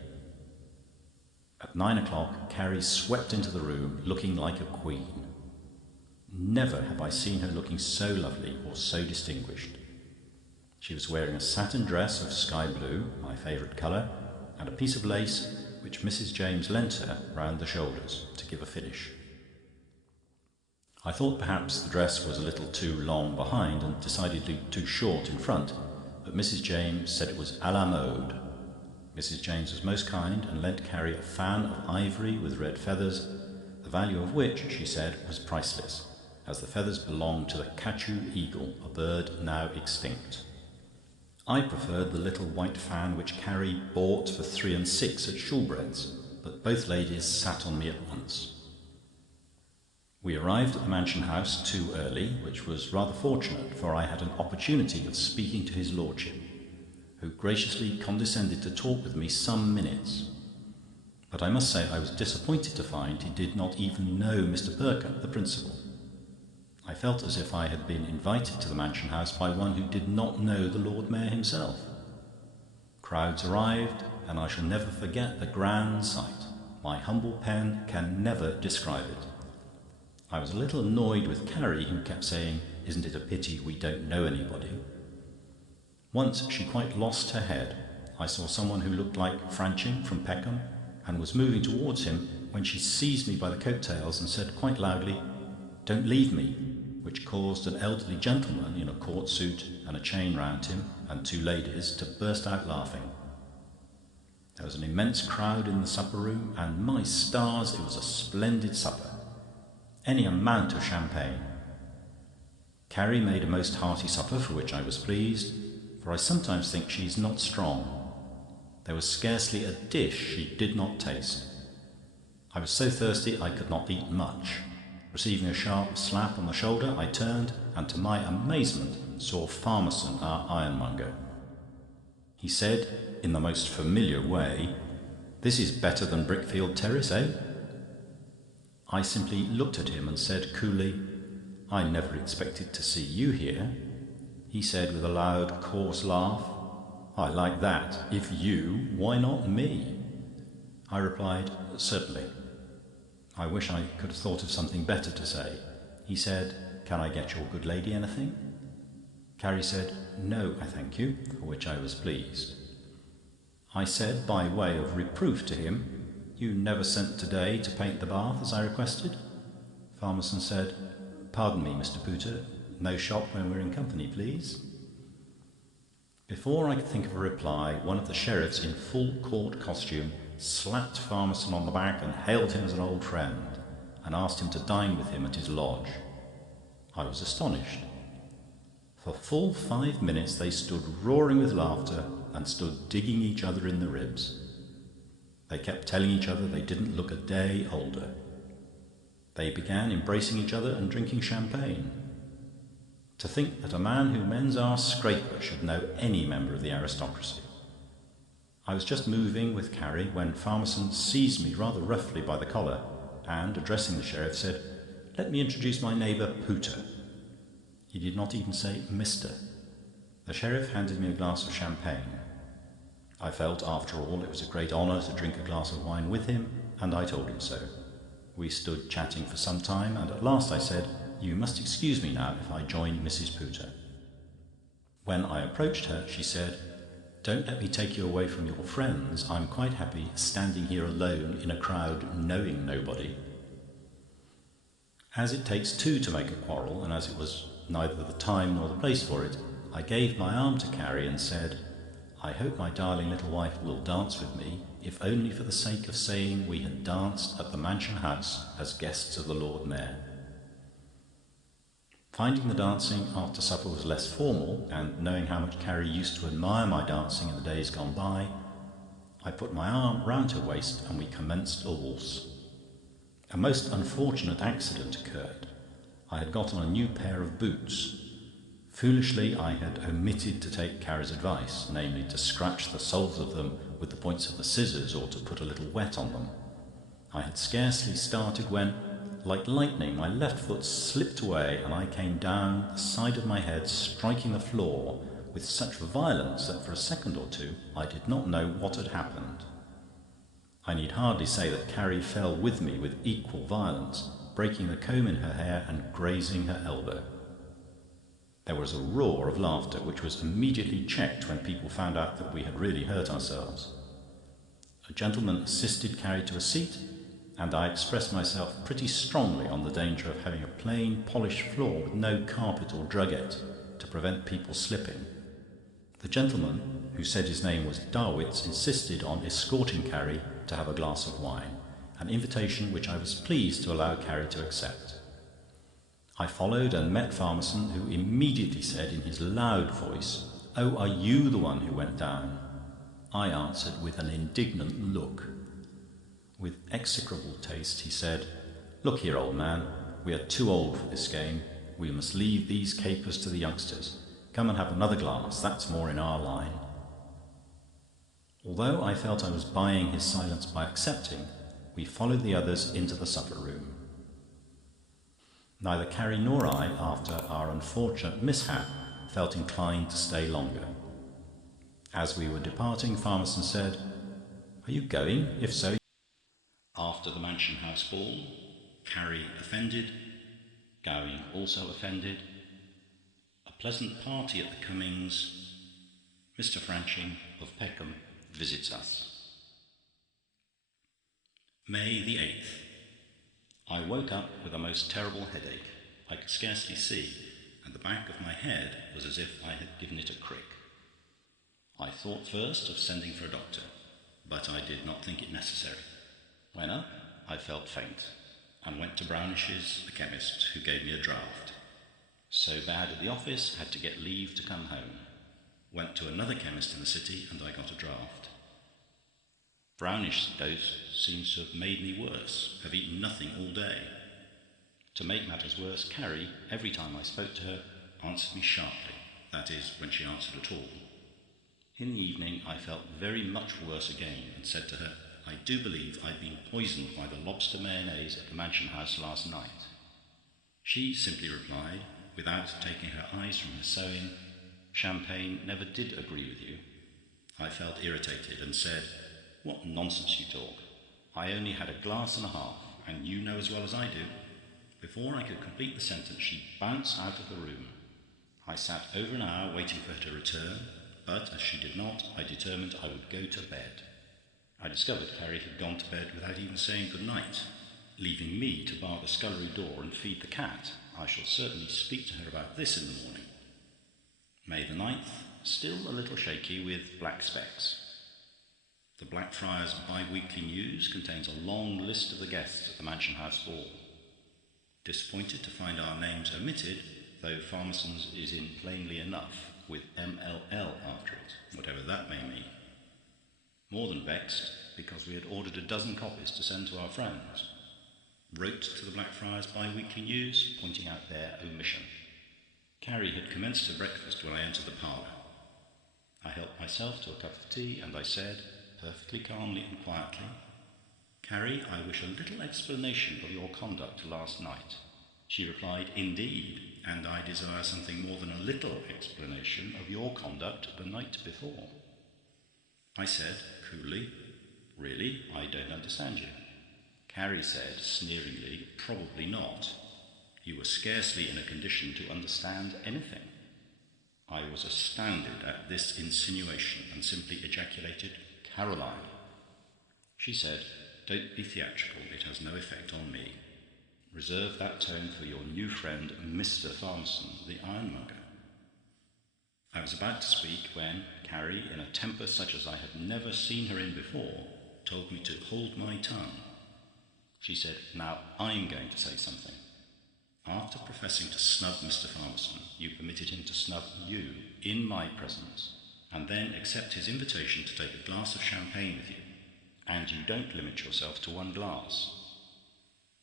At 9 o'clock, Carrie swept into the room, looking like a queen. Never have I seen her looking so lovely or so distinguished. She was wearing a satin dress of sky blue, my favourite colour, and a piece of lace which Mrs. James lent her round the shoulders to give a finish. I thought perhaps the dress was a little too long behind and decidedly too short in front, but Mrs. James said it was à la mode. Mrs. James was most kind and lent Carrie a fan of ivory with red feathers, the value of which, she said, was priceless, as the feathers belonged to the Kachu eagle, a bird now extinct. I preferred the little white fan which Carrie bought for 3 and 6 at Shoolbred's, but both ladies sat on me at once. We arrived at the Mansion House too early, which was rather fortunate, for I had an opportunity of speaking to his lordship, who graciously condescended to talk with me some minutes. But I must say I was disappointed to find he did not even know Mr. Perker, the principal. I felt as if I had been invited to the Mansion House by one who did not know the Lord Mayor himself. Crowds arrived, and I shall never forget the grand sight. My humble pen can never describe it. I was a little annoyed with Carrie, who kept saying, "Isn't it a pity we don't know anybody?" Once she quite lost her head. I saw someone who looked like Franching from Peckham, and was moving towards him when she seized me by the coat-tails and said quite loudly, "Don't leave me," which caused an elderly gentleman in a court suit and a chain round him, and 2 ladies, to burst out laughing. There was an immense crowd in the supper-room, and my stars, it was a splendid supper. Any amount of champagne. Carrie made a most hearty supper, for which I was pleased, for I sometimes think she is not strong. There was scarcely a dish she did not taste. I was so thirsty I could not eat much. Receiving a sharp slap on the shoulder, I turned, and to my amazement saw Farmerson, our ironmonger. He said, in the most familiar way, This is better than Brickfield Terrace, eh? I simply looked at him and said coolly, I never expected to see you here. He said with a loud, coarse laugh, I like that. If you, why not me? I replied, certainly. I wish I could have thought of something better to say. He said, can I get your good lady anything? Carrie said, no, I thank you, for which I was pleased. I said, by way of reproof to him, you never sent today to paint the bath as I requested? Farmerson said, pardon me, Mr. Pooter, no shop when we're in company, please. Before I could think of a reply, one of the sheriffs in full court costume slapped Farmerson on the back and hailed him as an old friend, and asked him to dine with him at his lodge. I was astonished. For full 5 minutes they stood roaring with laughter and stood digging each other in the ribs. They kept telling each other they didn't look a day older. They began embracing each other and drinking champagne. To think that a man who men's our scraper should know any member of the aristocracy. I was just moving with Carrie when Farmerson seized me rather roughly by the collar and, addressing the sheriff, said, let me introduce my neighbour Pooter. He did not even say Mr. The sheriff handed me a glass of champagne. I felt, after all, it was a great honour to drink a glass of wine with him, and I told him so. We stood chatting for some time, and at last I said, you must excuse me now if I join Mrs. Pooter. When I approached her, she said, don't let me take you away from your friends. I'm quite happy standing here alone in a crowd knowing nobody. As it takes two to make a quarrel, and as it was neither the time nor the place for it, I gave my arm to Carrie and said, I hope my darling little wife will dance with me, if only for the sake of saying we had danced at the Mansion House as guests of the Lord Mayor. Finding the dancing after supper was less formal, and knowing how much Carrie used to admire my dancing in the days gone by, I put my arm round her waist and we commenced a waltz. A most unfortunate accident occurred. I had got on a new pair of boots. Foolishly, I had omitted to take Carrie's advice, namely to scratch the soles of them with the points of the scissors or to put a little wet on them. I had scarcely started when, like lightning, my left foot slipped away and I came down the side of my head, striking the floor with such violence that for a second or two I did not know what had happened. I need hardly say that Carrie fell with me with equal violence, breaking the comb in her hair and grazing her elbow. There was a roar of laughter, which was immediately checked when people found out that we had really hurt ourselves. A gentleman assisted Carrie to a seat, and I expressed myself pretty strongly on the danger of having a plain, polished floor with no carpet or drugget to prevent people slipping. The gentleman, who said his name was Darwitz, insisted on escorting Carrie to have a glass of wine, an invitation which I was pleased to allow Carrie to accept. I followed and met Farmerson, who immediately said in his loud voice, "Oh, are you the one who went down?" I answered with an indignant look. With execrable taste he said, "Look here, old man, we are too old for this game. We must leave these capers to the youngsters. Come and have another glass, that's more in our line." Although I felt I was buying his silence by accepting, we followed the others into the supper room. Neither Carrie nor I, after our unfortunate mishap, felt inclined to stay longer. As we were departing, Farmerson said, "Are you going? If so..." After the Mansion House ball, Carrie offended, Gowing also offended, a pleasant party at the Cummings, Mr. Franching of Peckham visits us. May the 8th. I woke up with a most terrible headache. I could scarcely see, and the back of my head was as if I had given it a crick. I thought first of sending for a doctor, but I did not think it necessary. When up, I felt faint, and went to Brownish's, the chemist, who gave me a draught. So bad at the office, had to get leave to come home. Went to another chemist in the city, and I got a draught. Brownish's dose seems to have made me worse, have eaten nothing all day. To make matters worse, Carrie, every time I spoke to her, answered me sharply, that is, when she answered at all. In the evening I felt very much worse again, and said to her, I do believe I'd been poisoned by the lobster mayonnaise at the Mansion House last night. She simply replied, without taking her eyes from her sewing, "Champagne never did agree with you." I felt irritated and said, "What nonsense you talk. I only had a glass and a half, and you know as well as I do." Before I could complete the sentence, she bounced out of the room. I sat over an hour waiting for her to return, but as she did not, I determined I would go to bed. I discovered Carrie had gone to bed without even saying good night, leaving me to bar the scullery door and feed the cat. I shall certainly speak to her about this in the morning. May the 9th, still a little shaky with black specks. The Blackfriars bi-weekly news contains a long list of the guests at the Mansion House ball. Disappointed to find our names omitted, though Farmerson's is in plainly enough, with MLL after it, whatever that may mean. More than vexed, because we had ordered a dozen copies to send to our friends. Wrote to the Blackfriars bi-weekly news, pointing out their omission. Carrie had commenced her breakfast when I entered the parlour. I helped myself to a cup of tea, and I said, perfectly calmly and quietly, "Carrie, I wish a little explanation of your conduct last night." She replied, "Indeed, and I desire something more than a little explanation of your conduct the night before." I said, coolly, "Really, I don't understand you." Carrie said, sneeringly, "Probably not. You were scarcely in a condition to understand anything." I was astounded at this insinuation and simply ejaculated, "Caroline." She said, "Don't be theatrical, it has no effect on me. Reserve that tone for your new friend, Mr. Farmerson, the ironmonger." I was about to speak when Carrie, in a temper such as I had never seen her in before, told me to hold my tongue. She said, "Now I'm going to say something. After professing to snub Mr. Farmerson, you permitted him to snub you in my presence, and then accept his invitation to take a glass of champagne with you, and you don't limit yourself to one glass.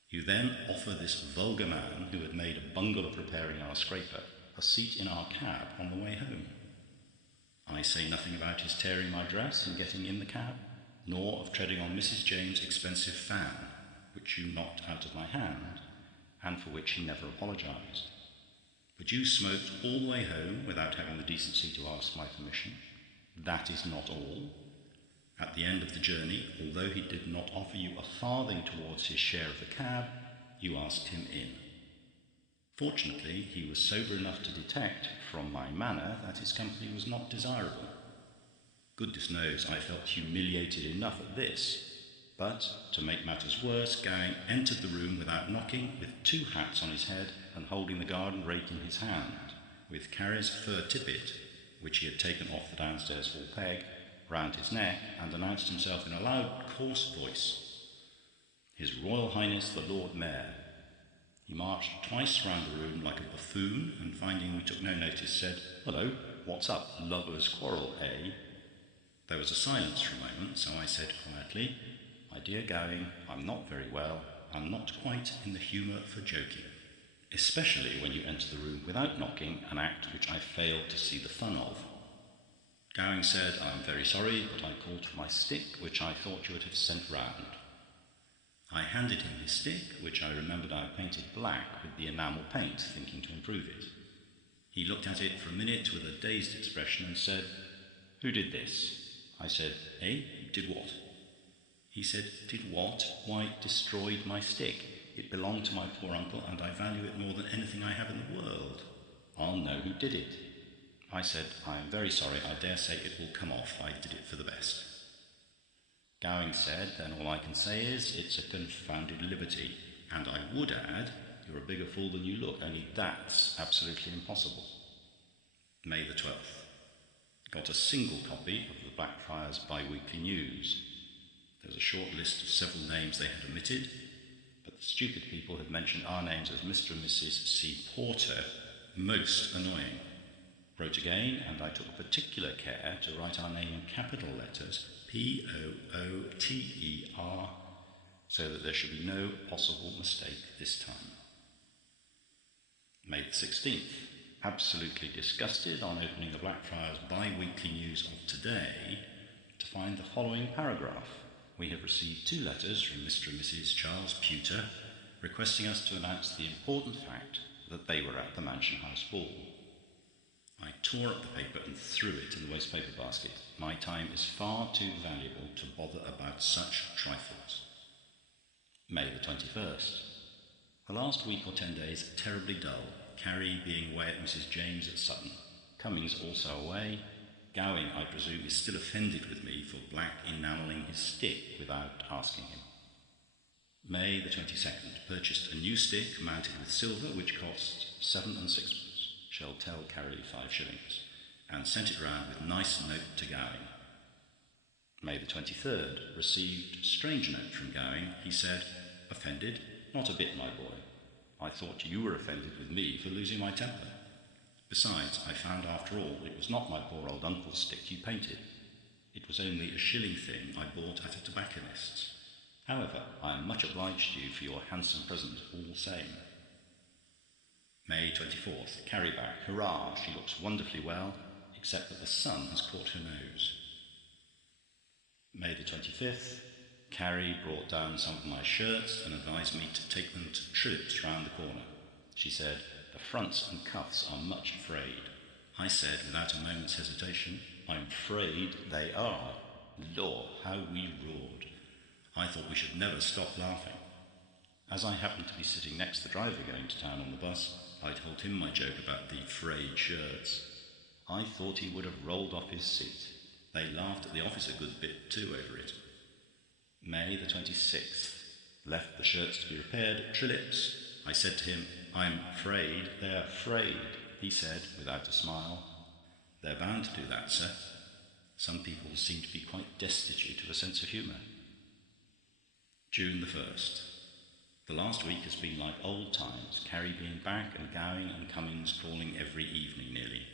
You then offer this vulgar man, who had made a bungle of preparing our scraper, a seat in our cab on the way home. I say nothing about his tearing my dress and getting in the cab, nor of treading on Mrs. James' expensive fan, which you knocked out of my hand, and for which he never apologised. But you smoked all the way home without having the decency to ask my permission. That is not all. At the end of the journey, although he did not offer you a farthing towards his share of the cab, you asked him in. Fortunately, he was sober enough to detect, from my manner, that his company was not desirable. Goodness knows I felt humiliated enough at this, but, to make matters worse, Gowing entered the room without knocking, with 2 hats on his head and holding the garden rake in his hand, with Carrie's fur tippet, which he had taken off the downstairs hall peg, round his neck, and announced himself in a loud, coarse voice. His Royal Highness the Lord Mayor. He marched twice round the room like a buffoon, and finding we took no notice, said, "Hello, what's up? Lovers' quarrel, eh?" There was a silence for a moment, so I said quietly, "My dear Gowing, I'm not very well, and not quite in the humour for joking, especially when you enter the room without knocking, an act which I failed to see the fun of." Gowing said, "I'm very sorry, but I called for my stick, which I thought you would have sent round." I handed him his stick, which I remembered I had painted black with the enamel paint, thinking to improve it. He looked at it for a minute with a dazed expression and said, "Who did this?" I said, "Eh? Did what?" He said, "Did what? Why, destroyed my stick. It belonged to my poor uncle, and I value it more than anything I have in the world. I'll know who did it." I said, "I am very sorry. I dare say it will come off. I did it for the best." Gowing said, "Then all I can say is, it's a confounded liberty, and I would add, you're a bigger fool than you look, only that's absolutely impossible." May the 12th. Got a single copy of the Blackfriars bi-weekly news. There was a short list of several names they had omitted, but the stupid people had mentioned our names as Mr. and Mrs. C. Porter, most annoying. Wrote again, and I took particular care to write our name in capital letters, Pooter, so that there should be no possible mistake this time. May the 16th. Absolutely disgusted on opening the Blackfriars bi-weekly news of today to find the following paragraph. we have received 2 letters from Mr. and Mrs. Charles Pooter requesting us to announce the important fact that they were at the Mansion House ball. I tore up the paper and threw it in the waste paper basket. My time is far too valuable to bother about such trifles. May the 21st. The last week or 10 days are terribly dull, Carrie being away at Mrs. James at Sutton, Cummings also away. Gowing, I presume, is still offended with me for black enamelling his stick without asking him. May the 22nd. Purchased a new stick mounted with silver, which cost 7 and 6. Shall tell Carrie 5 shillings, and sent it round with nice note to Gowing. May the 23rd. Received strange note from Gowing. He said, "Offended? Not a bit, my boy. I thought you were offended with me for losing my temper. Besides, I found after all it was not my poor old uncle's stick you painted. It was only a shilling thing I bought at a tobacconist's. However, I am much obliged to you for your handsome present all the same." May 24th. Carrie back. Hurrah! She looks wonderfully well, except that the sun has caught her nose. May the 25th. Carrie brought down some of my shirts and advised me to take them to Trillip's round the corner. She said, "The fronts and cuffs are much frayed." I said, without a moment's hesitation, "I'm afraid they are." Lord, how we roared. I thought we should never stop laughing. As I happened to be sitting next the driver going to town on the bus, I told him my joke about the frayed shirts. I thought he would have rolled off his seat. They laughed at the office a good bit too over it. May the 26th. Left the shirts to be repaired at Trillip's. I said to him, "I'm afraid they're frayed." He said, without a smile, "They're bound to do that, sir. Some people seem to be quite destitute of a sense of humour." June the 1st. The last week has been like old times, Carrie being back and Gowing and Cummings calling every evening nearly.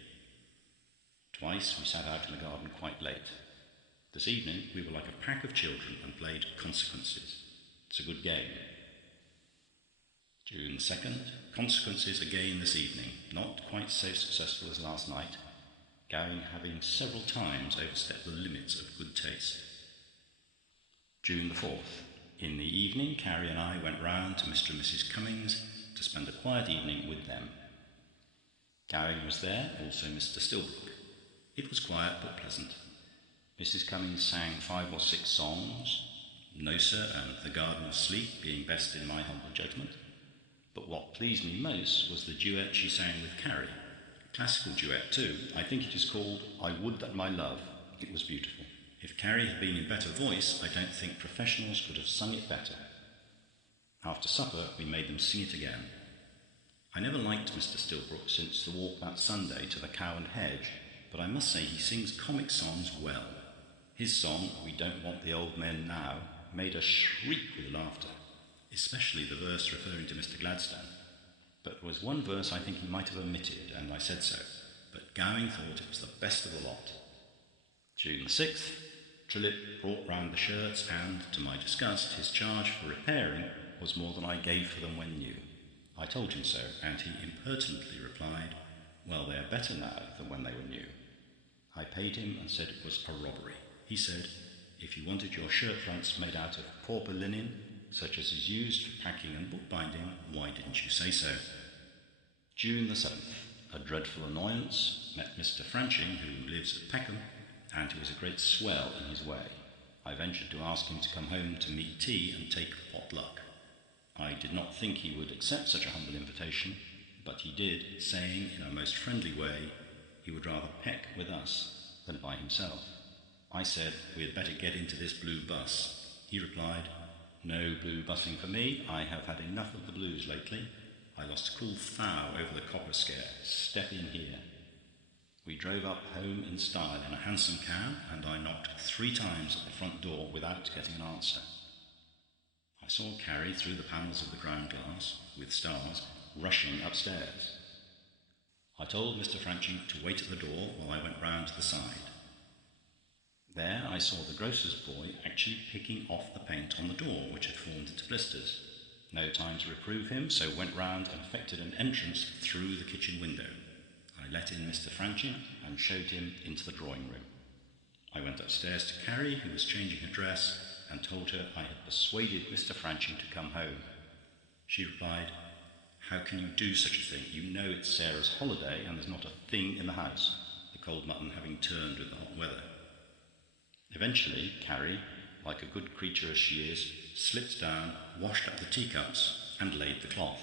Twice we sat out in the garden quite late. This evening we were like a pack of children and played Consequences. It's a good game. June 2nd. Consequences again this evening, not quite so successful as last night, Gowing having several times overstepped the limits of good taste. June the 4th. In the evening, Carrie and I went round to Mr. and Mrs. Cummings to spend a quiet evening with them. Gowing was there, also Mr. Stilbrook. It was quiet but pleasant. Mrs. Cummings sang 5 or 6 songs, No Sir and The Garden of Sleep being best in my humble judgment. But what pleased me most was the duet she sang with Carrie. Classical duet too. I think it is called I Would That My Love. It was beautiful. If Carrie had been in better voice, I don't think professionals could have sung it better. After supper, we made them sing it again. I never liked Mr. Stilbrook since the walk that Sunday to the Cow and Hedge, but I must say he sings comic songs well. His song, We Don't Want the Old Men Now, made us shriek with laughter, especially the verse referring to Mr. Gladstone. But there was one verse I think he might have omitted, and I said so, but Gowing thought it was the best of the lot. June the 6th. Trillip brought round the shirts and, to my disgust, his charge for repairing was more than I gave for them when new. I told him so, and he impertinently replied, "Well, they are better now than when they were new." I paid him and said it was a robbery. He said, "If you wanted your shirt fronts made out of pauper linen, such as is used for packing and bookbinding, why didn't you say so?" June the 7th. A dreadful annoyance. Met Mr. Franching, who lives at Peckham, and who is a great swell in his way. I ventured to ask him to come home to meet tea and take pot luck. I did not think he would accept such a humble invitation, but he did, saying in a most friendly way he would rather peck with us than by himself. I said we had better get into this blue bus. He replied, "No blue bussing for me. I have had enough of the blues lately. I lost a cool foul over the copper scare. Step in here." We drove up home in style in a hansom cab, and I knocked 3 times at the front door without getting an answer. I saw Carrie through the panels of the ground glass, with stars, rushing upstairs. I told Mr. Franching to wait at the door while I went round to the side. There I saw the grocer's boy actually picking off the paint on the door, which had formed into blisters. No time to reprove him, so went round and effected an entrance through the kitchen window. I let in Mr. Franching and showed him into the drawing room. I went upstairs to Carrie, who was changing her dress, and told her I had persuaded Mr. Franching to come home. She replied, "How can you do such a thing? You know it's Sarah's holiday and there's not a thing in the house," the cold mutton having turned with the hot weather. Eventually, Carrie, like a good creature as she is, slipped down, washed up the teacups, and laid the cloth.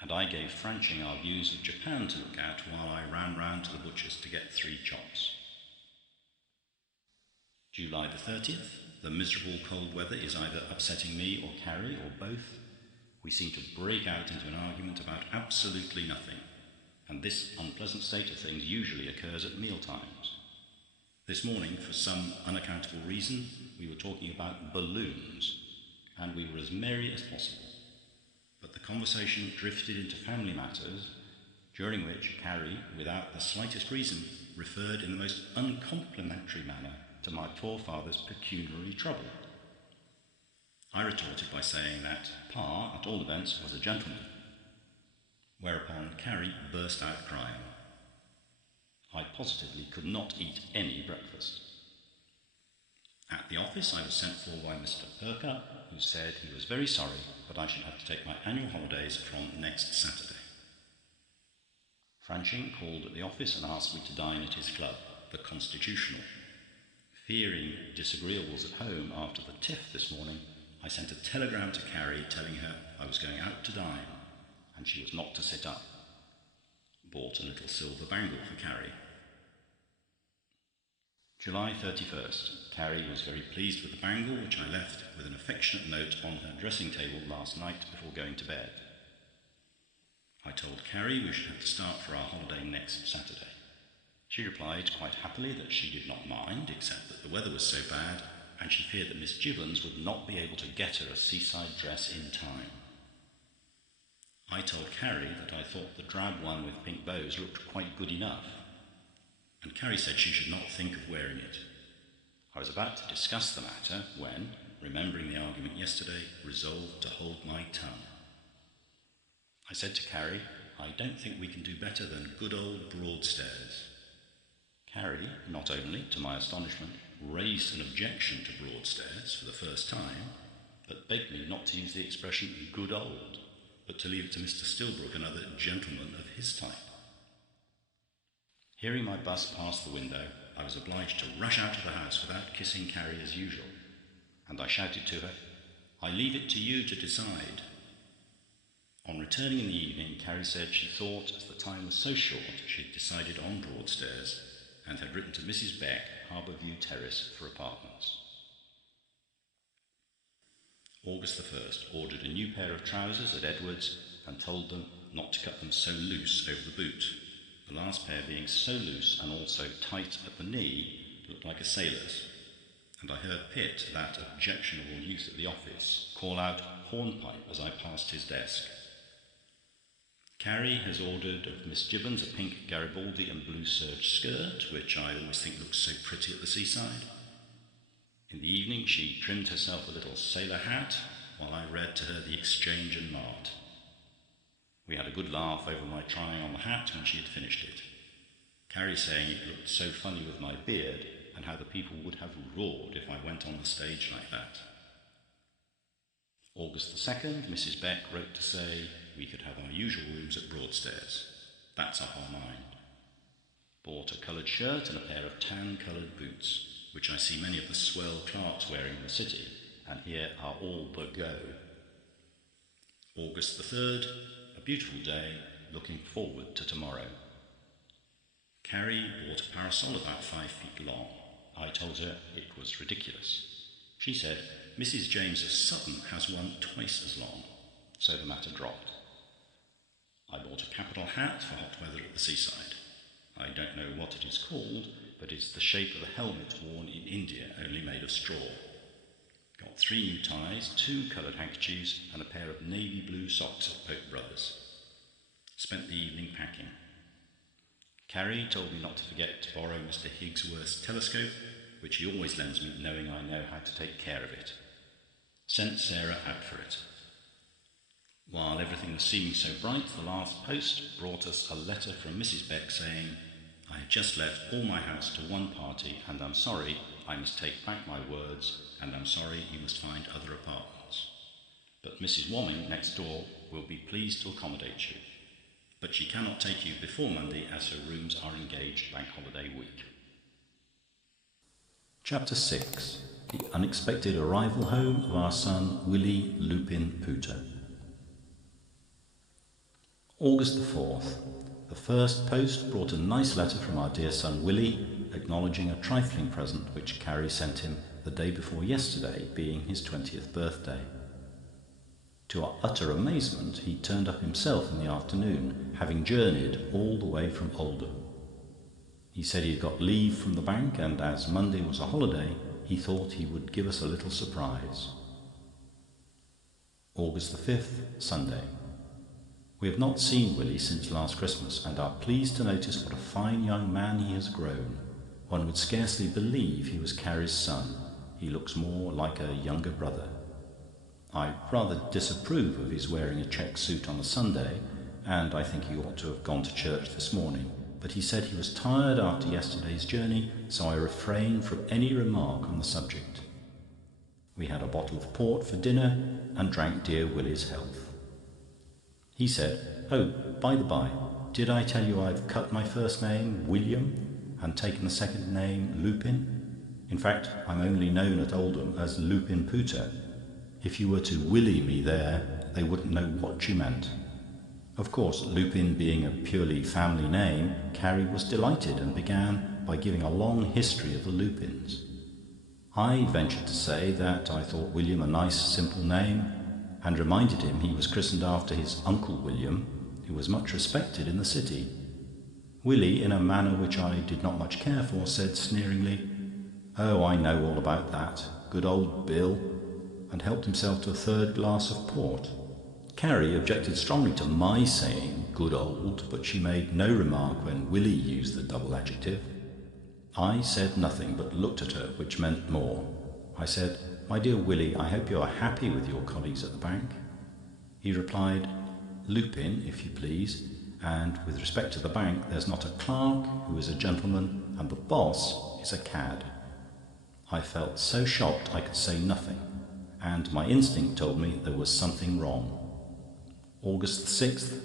And I gave Franching our views of Japan to look at while I ran round to the butcher's to get 3 chops. July the 30th. The miserable cold weather is either upsetting me or Carrie, or both. We seem to break out into an argument about absolutely nothing, and this unpleasant state of things usually occurs at meal times. This morning, for some unaccountable reason, we were talking about balloons, and we were as merry as possible. But the conversation drifted into family matters, during which Carrie, without the slightest reason, referred in the most uncomplimentary manner to my poor father's pecuniary trouble. I retorted by saying that Pa, at all events, was a gentleman, whereupon Carrie burst out crying. I positively could not eat any breakfast. At the office I was sent for by Mr. Perker, who said he was very sorry, but I should have to take my annual holidays from next Saturday. Franching called at the office and asked me to dine at his club, the Constitutional. Fearing disagreeables at home after the tiff this morning, I sent a telegram to Carrie telling her I was going out to dine, and she was not to sit up. Bought a little silver bangle for Carrie. July 31st. Carrie was very pleased with the bangle, which I left with an affectionate note on her dressing table last night before going to bed. I told Carrie we should have to start for our holiday next Saturday. She replied quite happily that she did not mind, except that the weather was so bad, and she feared that Miss Gibbons would not be able to get her a seaside dress in time. I told Carrie that I thought the drab one with pink bows looked quite good enough, and Carrie said she should not think of wearing it. I was about to discuss the matter when, remembering the argument yesterday, resolved to hold my tongue. I said to Carrie, "I don't think we can do better than good old Broadstairs." Carrie, not only, to my astonishment, raised an objection to Broadstairs for the first time, but begged me not to use the expression good old, but to leave it to Mr. Stilbrook and other gentlemen of his type. Hearing my bus pass the window, I was obliged to rush out of the house without kissing Carrie as usual, and I shouted to her, "I leave it to you to decide." On returning in the evening, Carrie said she thought, as the time was so short, she had decided on Broadstairs, and had written to Mrs. Beck, Harbourview Terrace, for apartments. August the 1st. Ordered a new pair of trousers at Edwards and told them not to cut them so loose over the boot, the last pair being so loose and also tight at the knee looked like a sailor's, and I heard Pitt, that objectionable youth at the office, call out "hornpipe" as I passed his desk. Carrie has ordered of Miss Gibbons a pink Garibaldi and blue serge skirt, which I always think looks so pretty at the seaside. In the evening she trimmed herself a little sailor hat, while I read to her the Exchange and Mart. We had a good laugh over my trying on the hat when she had finished it, Carrie saying it looked so funny with my beard, and how the people would have roared if I went on the stage like that. August the 2nd, Mrs. Beck wrote to say we could have our usual rooms at Broadstairs. That's up our mind. Bought a coloured shirt and a pair of tan-coloured boots, which I see many of the swell clerks wearing in the city, and here are all the go. August the 3rd, a beautiful day, looking forward to tomorrow. Carrie bought a parasol about 5 feet long. I told her it was ridiculous. She said, "Mrs. James of Sutton has one twice as long," so the matter dropped. I bought a capital hat for hot weather at the seaside. I don't know what it is called, but it's the shape of the helmet worn in India, only made of straw. Got 3 new ties, 2 coloured handkerchiefs, and a pair of navy blue socks at Pope Brothers. Spent the evening packing. Carrie told me not to forget to borrow Mr. Higgsworth's telescope, which he always lends me, knowing I know how to take care of it. Sent Sarah out for it. While everything was seeming so bright, the last post brought us a letter from Mrs. Beck saying, "I have just left all my house to one party, and I'm sorry I must take back my words, and am sorry you must find other apartments. But Mrs. Wamming, next door, will be pleased to accommodate you. But she cannot take you before Monday, as her rooms are engaged Bank Holiday week. Chapter 6. The unexpected arrival home of our son Willie Lupin Pooter. August the 4th. The first post brought a nice letter from our dear son Willie, acknowledging a trifling present which Carrie sent him the day before yesterday, being his 20th birthday. To our utter amazement, he turned up himself in the afternoon, having journeyed all the way from Oldham. He said he had got leave from the bank, and as Monday was a holiday, he thought he would give us a little surprise. August the 5th, Sunday. We have not seen Willie since last Christmas, and are pleased to notice what a fine young man he has grown. One would scarcely believe he was Carrie's son. He looks more like a younger brother. I rather disapprove of his wearing a check suit on a Sunday, and I think he ought to have gone to church this morning. But he said he was tired after yesterday's journey, so I refrained from any remark on the subject. We had a bottle of port for dinner and drank dear Willie's health. He said, "Oh, by the by, did I tell you I've cut my first name, William, and taken the second name, Lupin? In fact, I'm only known at Oldham as Lupin Pooter. If you were to Willie me there, they wouldn't know what you meant." Of course, Lupin being a purely family name, Carrie was delighted and began by giving a long history of the Lupins. I ventured to say that I thought William a nice, simple name, and reminded him he was christened after his Uncle William, who was much respected in the city. Willie, in a manner which I did not much care for, said sneeringly, "Oh, I know all about that. Good old Bill," and helped himself to a third glass of port. Carrie objected strongly to my saying "good old," but she made no remark when Willie used the double adjective. I said nothing, but looked at her, which meant more. I said, "My dear Willie, I hope you are happy with your colleagues at the bank." He replied, "Lupin, if you please, and with respect to the bank, there's not a clerk who is a gentleman, and the boss is a cad." I felt so shocked I could say nothing, and my instinct told me there was something wrong. August the 6th,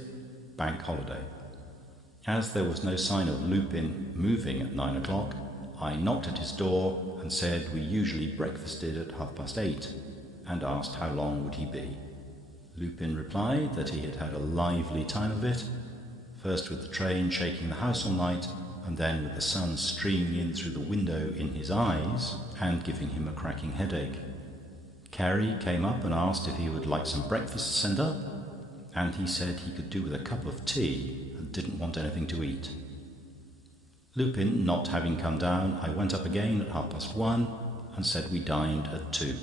Bank Holiday. As there was no sign of Lupin moving at 9 o'clock, I knocked at his door and said we usually breakfasted at 8:30, and asked how long would he be. Lupin replied that he had had a lively time of it, first with the train shaking the house all night, and then with the sun streaming in through the window in his eyes and giving him a cracking headache. Carrie came up and asked if he would like some breakfast sent up, and he said he could do with a cup of tea and didn't want anything to eat. Lupin not having come down, I went up again at 1:30 and said we dined at 2.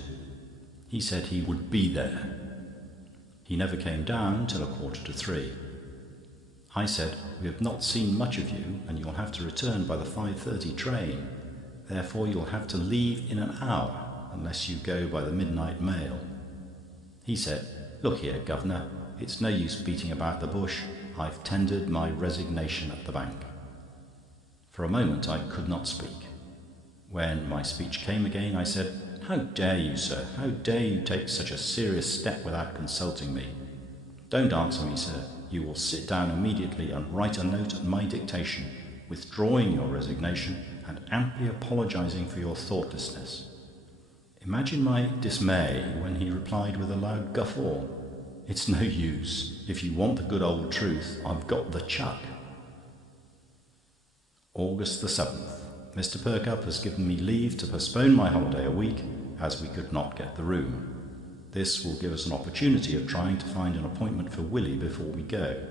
He said he would be there. He never came down till 2:45. I said, "We have not seen much of you, and you'll have to return by the 5:30 train. Therefore you'll have to leave in an hour, unless you go by the midnight mail." He said, "Look here, governor, it's no use beating about the bush. I've tendered my resignation at the bank." For a moment I could not speak. When my speech came again, I said, "How dare you, sir? How dare you take such a serious step without consulting me? Don't answer me, sir. You will sit down immediately and write a note at my dictation, withdrawing your resignation and amply apologizing for your thoughtlessness." Imagine my dismay when he replied with a loud guffaw, "It's no use. If you want the good old truth, I've got the chuck." August the 7th. Mr. Perkupp has given me leave to postpone my holiday a week, as we could not get the room. This will give us an opportunity of trying to find an appointment for Willie before we go.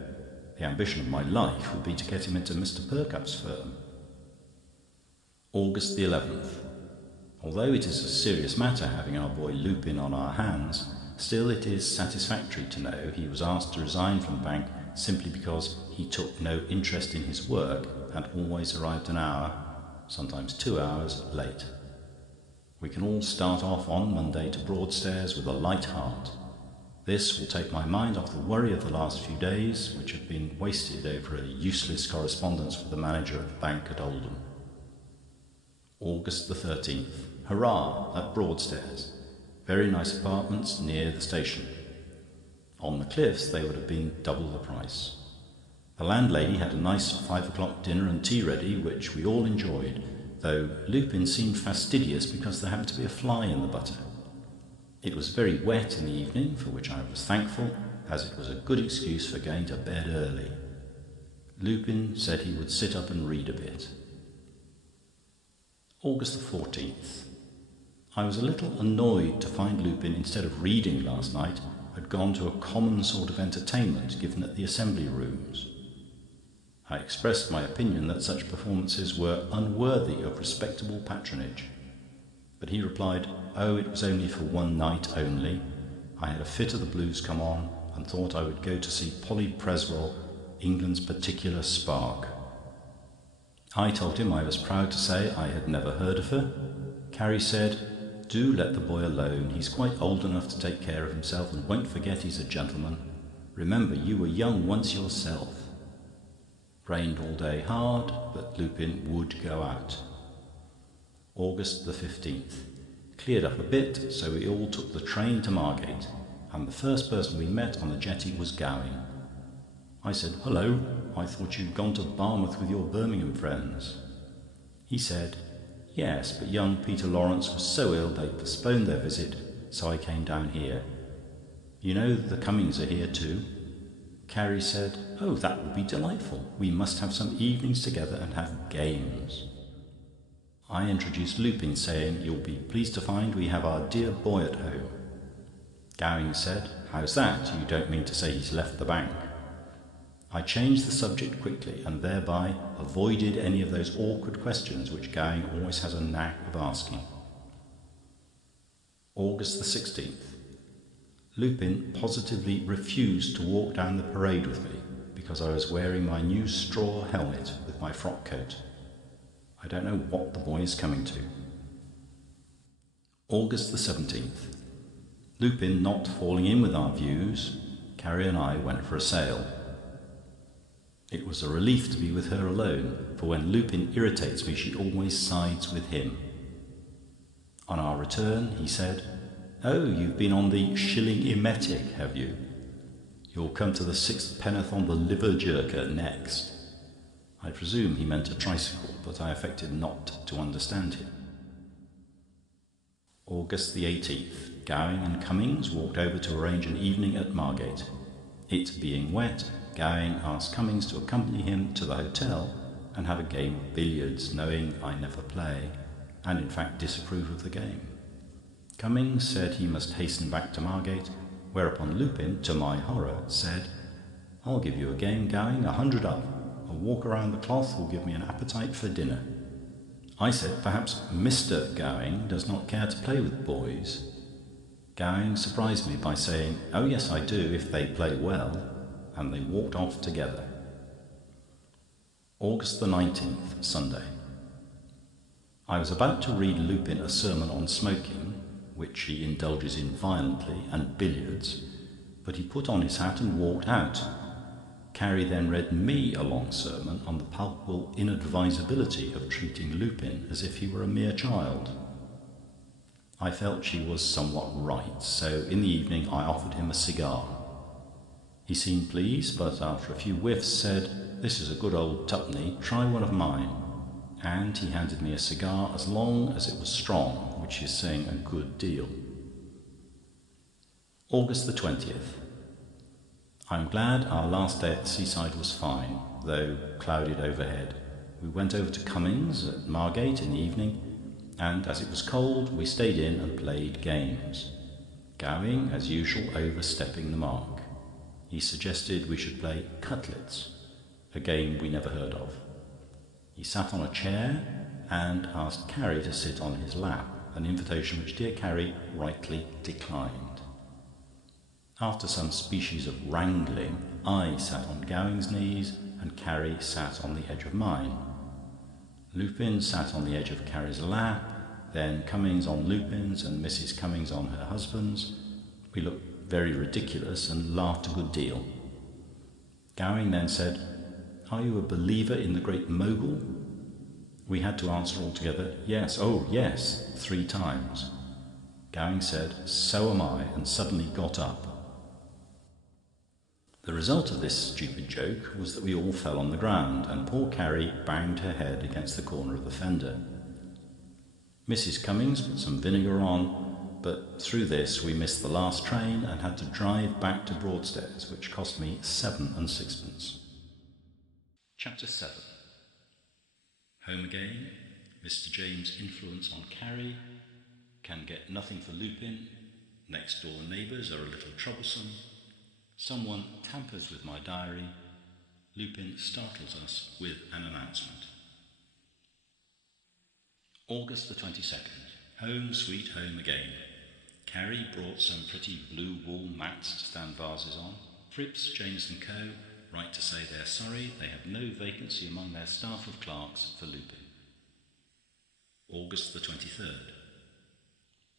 The ambition of my life would be to get him into Mr. Perkupp's firm. August the 11th. Although it is a serious matter having our boy Lupin on our hands, still it is satisfactory to know he was asked to resign from the bank simply because he took no interest in his work and always arrived an hour, sometimes 2 hours, late. We can all start off on Monday to Broadstairs with a light heart. This will take my mind off the worry of the last few days, which have been wasted over a useless correspondence with the manager of the bank at Oldham. August the 13th. Hurrah! At Broadstairs. Very nice apartments near the station. On the cliffs they would have been double the price. The landlady had a nice 5 o'clock dinner and tea ready, which we all enjoyed, though Lupin seemed fastidious because there happened to be a fly in the butter. It was very wet in the evening, for which I was thankful, as it was a good excuse for going to bed early. Lupin said he would sit up and read a bit. August the 14th. I was a little annoyed to find Lupin, instead of reading last night, had gone to a common sort of entertainment given at the Assembly Rooms. I expressed my opinion that such performances were unworthy of respectable patronage. But he replied, "Oh, it was only for one night only. I had a fit of the blues come on and thought I would go to see Polly Preswell, England's particular spark." I told him I was proud to say I had never heard of her. Carrie said, "Do let the boy alone. He's quite old enough to take care of himself and won't forget he's a gentleman. Remember, you were young once yourself." Rained all day hard, but Lupin would go out. August the 15th. Cleared up a bit, so we all took the train to Margate, and the first person we met on the jetty was Gowing. I said, "Hullo, I thought you'd gone to Barmouth with your Birmingham friends." He said, "Yes, but young Peter Lawrence was so ill they postponed their visit, so I came down here. You know the Cummings are here too." Carrie said, "Oh, that would be delightful. We must have some evenings together and have games." I introduced Lupin, saying, "You'll be pleased to find we have our dear boy at home." Gowing said, "How's that? You don't mean to say he's left the bank?" I changed the subject quickly, and thereby avoided any of those awkward questions which Gowing always has a knack of asking. August the 16th. Lupin positively refused to walk down the parade with me because I was wearing my new straw helmet with my frock coat. I don't know what the boy is coming to. August the 17th. Lupin not falling in with our views, Carrie and I went for a sail. It was a relief to be with her alone, for when Lupin irritates me, she always sides with him. On our return, he said, "Oh, you've been on the shilling emetic, have you? You'll come to the sixth penn'orth on the liver jerker next." I presume he meant a tricycle, but I affected not to understand him. August the 18th. Gowing and Cummings walked over to arrange an evening at Margate. It being wet, Gowing asked Cummings to accompany him to the hotel and have a game of billiards, knowing I never play, and in fact disapprove of the game. Cummings said he must hasten back to Margate, whereupon Lupin, to my horror, said, "I'll give you a game, Gowing, 100 up. A walk around the cloth will give me an appetite for dinner." I said perhaps Mr. Gowing does not care to play with boys. Gowing surprised me by saying, "Oh yes, I do, if they play well," and they walked off together. August the 19th, Sunday. I was about to read Lupin a sermon on smoking, which he indulges in violently, and billiards, but he put on his hat and walked out. Carrie then read me a long sermon on the palpable inadvisability of treating Lupin as if he were a mere child. I felt she was somewhat right, so in the evening I offered him a cigar. He seemed pleased, but after a few whiffs said, "This is a good old tuppenny, try one of mine," and he handed me a cigar as long as it was strong, which is saying a good deal. August the 20th. I am glad our last day at the seaside was fine, though clouded overhead. We went over to Cummings at Margate in the evening, and as it was cold, we stayed in and played games. Gowing, as usual, overstepping the mark. He suggested we should play cutlets, a game we never heard of. He sat on a chair and asked Carrie to sit on his lap, an invitation which dear Carrie rightly declined. After some species of wrangling, I sat on Gowing's knees and Carrie sat on the edge of mine. Lupin sat on the edge of Carrie's lap, then Cummings on Lupin's and Mrs. Cummings on her husband's. We looked very ridiculous and laughed a good deal. Gowing then said, "Are you a believer in the great mogul?" We had to answer altogether, yes, oh yes, 3 times. Gowing said, so am I, and suddenly got up. The result of this stupid joke was that we all fell on the ground, and poor Carrie banged her head against the corner of the fender. Mrs. Cummings put some vinegar on, but through this we missed the last train and had to drive back to Broadstairs, which cost me 7 and 6pence. Chapter 7. Home again. Mr. James' influence on Carrie. Can get nothing for Lupin. Next door neighbours are a little troublesome. Someone tampers with my diary. Lupin startles us with an announcement. August the 22nd. Home sweet home again. Carrie brought some pretty blue wool mats to stand vases on. Fripps, James & Co. write to say they're sorry they have no vacancy among their staff of clerks for Lupin. August the 23rd.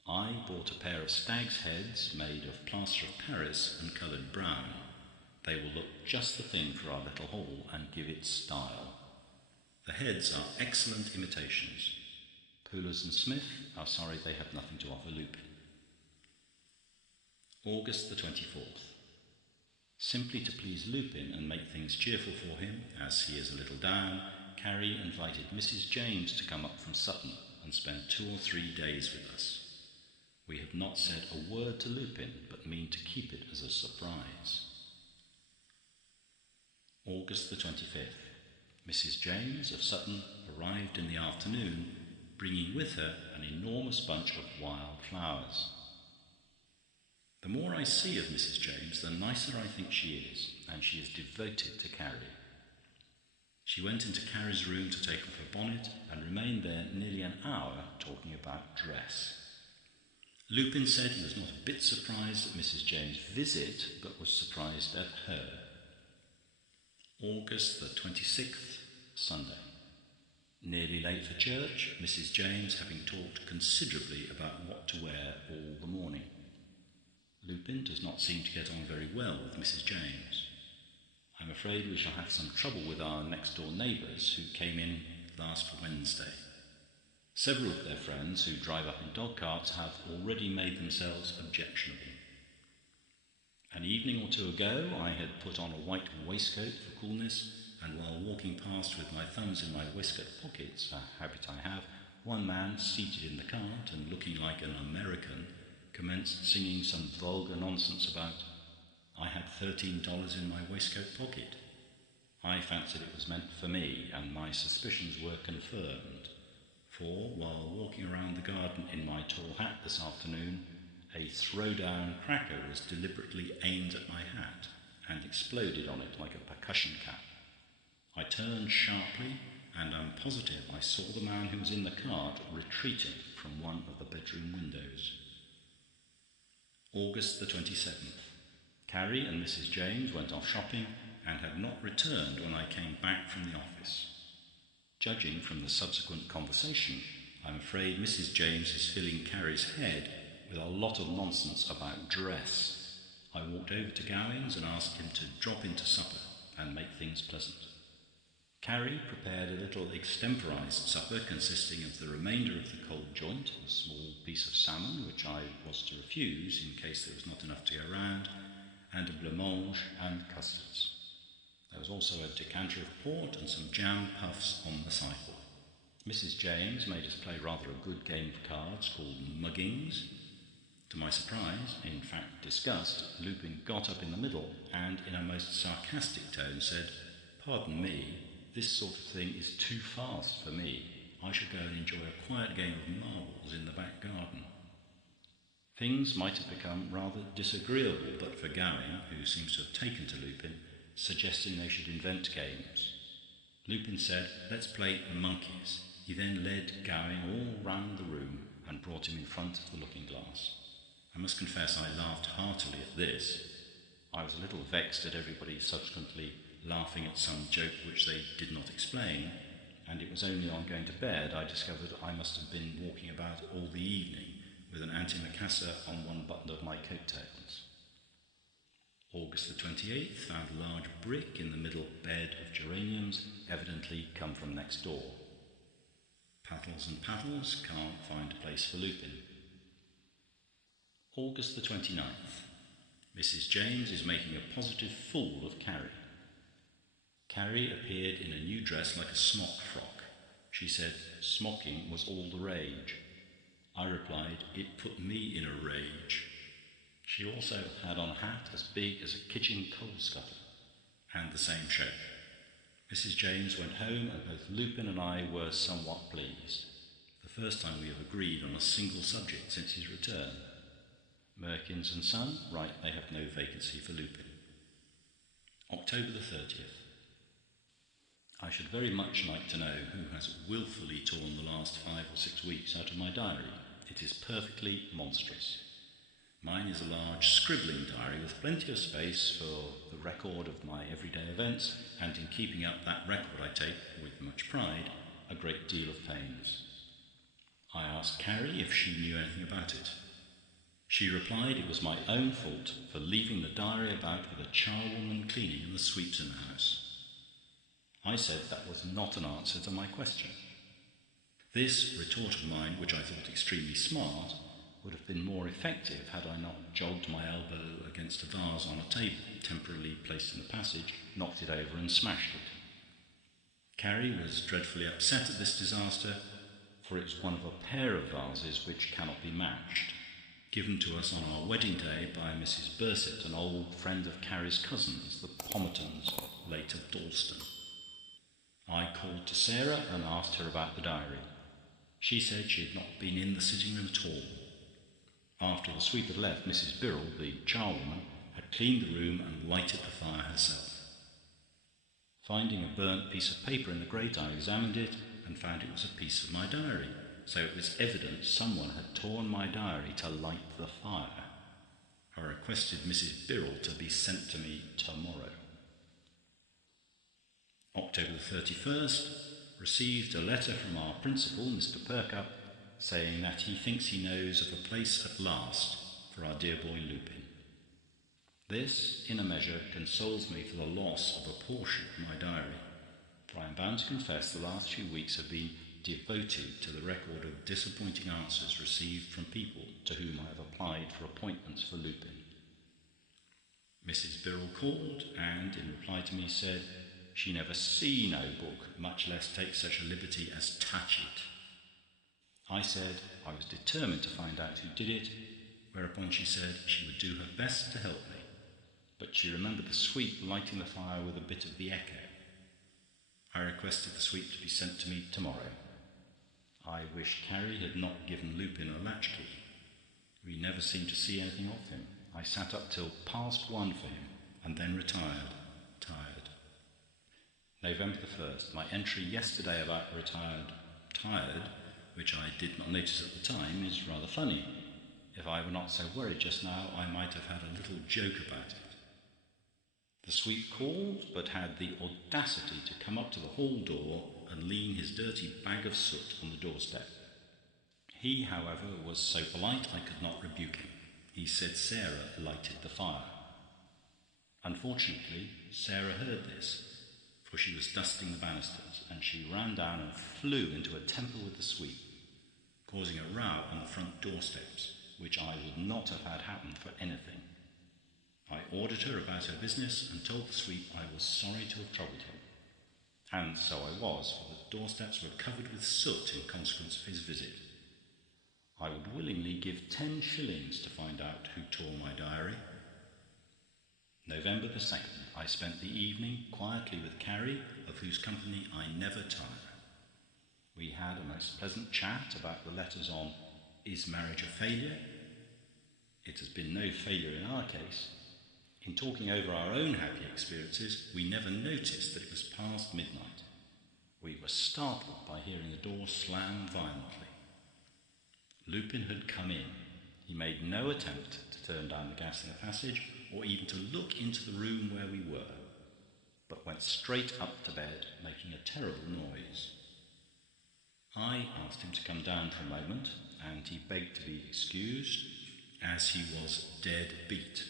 I bought a pair of stag's heads made of plaster of Paris and coloured brown. They will look just the thing for our little hall and give it style. The heads are excellent imitations. Poolers and Smith are sorry they have nothing to offer Lupin. August the 24th. Simply to please Lupin and make things cheerful for him, as he is a little down, Carrie invited Mrs. James to come up from Sutton and spend 2 or 3 days with us. We have not said a word to Lupin, but mean to keep it as a surprise. August the 25th. Mrs. James of Sutton arrived in the afternoon, bringing with her an enormous bunch of wild flowers. The more I see of Mrs. James, the nicer I think she is, and she is devoted to Carrie. She went into Carrie's room to take off her bonnet and remained there nearly an hour talking about dress. Lupin said he was not a bit surprised at Mrs. James' visit, but was surprised at her. August the 26th, Sunday. Nearly late for church, Mrs. James having talked considerably about what to wear all the morning. Lupin does not seem to get on very well with Mrs. James. I'm afraid we shall have some trouble with our next-door neighbours who came in last Wednesday. Several of their friends who drive up in dog carts have already made themselves objectionable. An evening or 2 ago I had put on a white waistcoat for coolness, and while walking past with my thumbs in my waistcoat pockets, a habit I have, one man seated in the cart and looking like an American commenced singing some vulgar nonsense about I had $13 in my waistcoat pocket. I fancied it was meant for me, and my suspicions were confirmed. For, while walking around the garden in my tall hat this afternoon, a throw-down cracker was deliberately aimed at my hat and exploded on it like a percussion cap. I turned sharply, and am positive I saw the man who was in the cart retreating from one of the bedroom windows. August the 27th. Carrie and Mrs. James went off shopping and had not returned when I came back from the office. Judging from the subsequent conversation, I'm afraid Mrs. James is filling Carrie's head with a lot of nonsense about dress. I walked over to Gowing's and asked him to drop into supper and make things pleasant. Carrie prepared a little extemporised supper consisting of the remainder of the cold joint, a small piece of salmon which I was to refuse in case there was not enough to go round, and a blancmange and custards. There was also a decanter of port and some jam puffs on the sideboard. Mrs. James made us play rather a good game of cards called muggings. To my surprise, in fact disgust, Lupin got up in the middle and in a most sarcastic tone said, "Pardon me, this sort of thing is too fast for me. I shall go and enjoy a quiet game of marbles in the back garden." Things might have become rather disagreeable but for Gowing, who seems to have taken to Lupin, suggesting they should invent games. Lupin said, "Let's play monkeys." He then led Gowing all round the room and brought him in front of the looking-glass. I must confess I laughed heartily at this. I was a little vexed at everybody subsequently laughing at some joke which they did not explain, and it was only on going to bed I discovered I must have been walking about all the evening with an antimacassar on one button of my coat-tails. August the 28th found a large brick in the middle bed of geraniums, evidently come from next door. Paddles and paddles, can't find a place for Lupin. August the 29th. Mrs. James is making a positive fool of Carrie. Carrie appeared in a new dress like a smock frock. She said smocking was all the rage. I replied, it put me in a rage. She also had on a hat as big as a kitchen coal scuttle, and the same shape. Mrs. James went home, and both Lupin and I were somewhat pleased. The first time we have agreed on a single subject since his return. Merkins and Son write they have no vacancy for Lupin. October the 30th. I should very much like to know who has wilfully torn the last 5 or 6 weeks out of my diary. It is perfectly monstrous. Mine is a large scribbling diary with plenty of space for the record of my everyday events, and in keeping up that record I take, with much pride, a great deal of pains. I asked Carrie if she knew anything about it. She replied it was my own fault for leaving the diary about with a charwoman cleaning and the sweeps in the house. I said that was not an answer to my question. This retort of mine, which I thought extremely smart, would have been more effective had I not jogged my elbow against a vase on a table, temporarily placed in the passage, knocked it over and smashed it. Carrie was dreadfully upset at this disaster, for it was one of a pair of vases which cannot be matched, given to us on our wedding day by Mrs. Bursett, an old friend of Carrie's cousins, the Pomertons, late of Dalston. I called to Sarah and asked her about the diary. She said she had not been in the sitting room at all. After the sweep had left, Mrs. Birrell, the charwoman, had cleaned the room and lighted the fire herself. Finding a burnt piece of paper in the grate, I examined it and found it was a piece of my diary, so it was evident someone had torn my diary to light the fire. I requested Mrs. Birrell to be sent to me tomorrow. October the 31st, received a letter from our principal, Mr. Perkup, saying that he thinks he knows of a place at last for our dear boy Lupin. This, in a measure, consoles me for the loss of a portion of my diary, for I am bound to confess the last few weeks have been devoted to the record of disappointing answers received from people to whom I have applied for appointments for Lupin. Mrs. Birrell called and, in reply to me, said she never see no book, much less take such a liberty as touch it. I said I was determined to find out who did it, whereupon she said she would do her best to help me, but she remembered the sweep lighting the fire with a bit of the echo. I requested the sweep to be sent to me tomorrow. I wish Carrie had not given Lupin a latchkey. We never seemed to see anything of him. I sat up till 1:30 for him, and then retired, tired. November the 1st. My entry yesterday about tired, which I did not notice at the time, is rather funny. If I were not so worried just now, I might have had a little joke about it. The sweep called, but had the audacity to come up to the hall door and lean his dirty bag of soot on the doorstep. He, however, was so polite I could not rebuke him. He said Sarah lighted the fire. Unfortunately, Sarah heard this, for she was dusting the banisters, and she ran down and flew into a temper with the sweep, causing a row on the front doorsteps, which I would not have had happen for anything. I ordered her about her business and told the sweep I was sorry to have troubled him. And so I was, for the doorsteps were covered with soot in consequence of his visit. I would willingly give 10 shillings to find out who tore my diary. November the 2nd, I spent the evening quietly with Carrie, of whose company I never tire. We had a most pleasant chat about the letters on Is Marriage a Failure? It has been no failure in our case. In talking over our own happy experiences, we never noticed that it was past midnight. We were startled by hearing the door slam violently. Lupin had come in. He made no attempt to turn down the gas in the passage or even to look into the room where we were, but went straight up to bed, making a terrible noise. I asked him to come down for a moment, and he begged to be excused, as he was dead beat,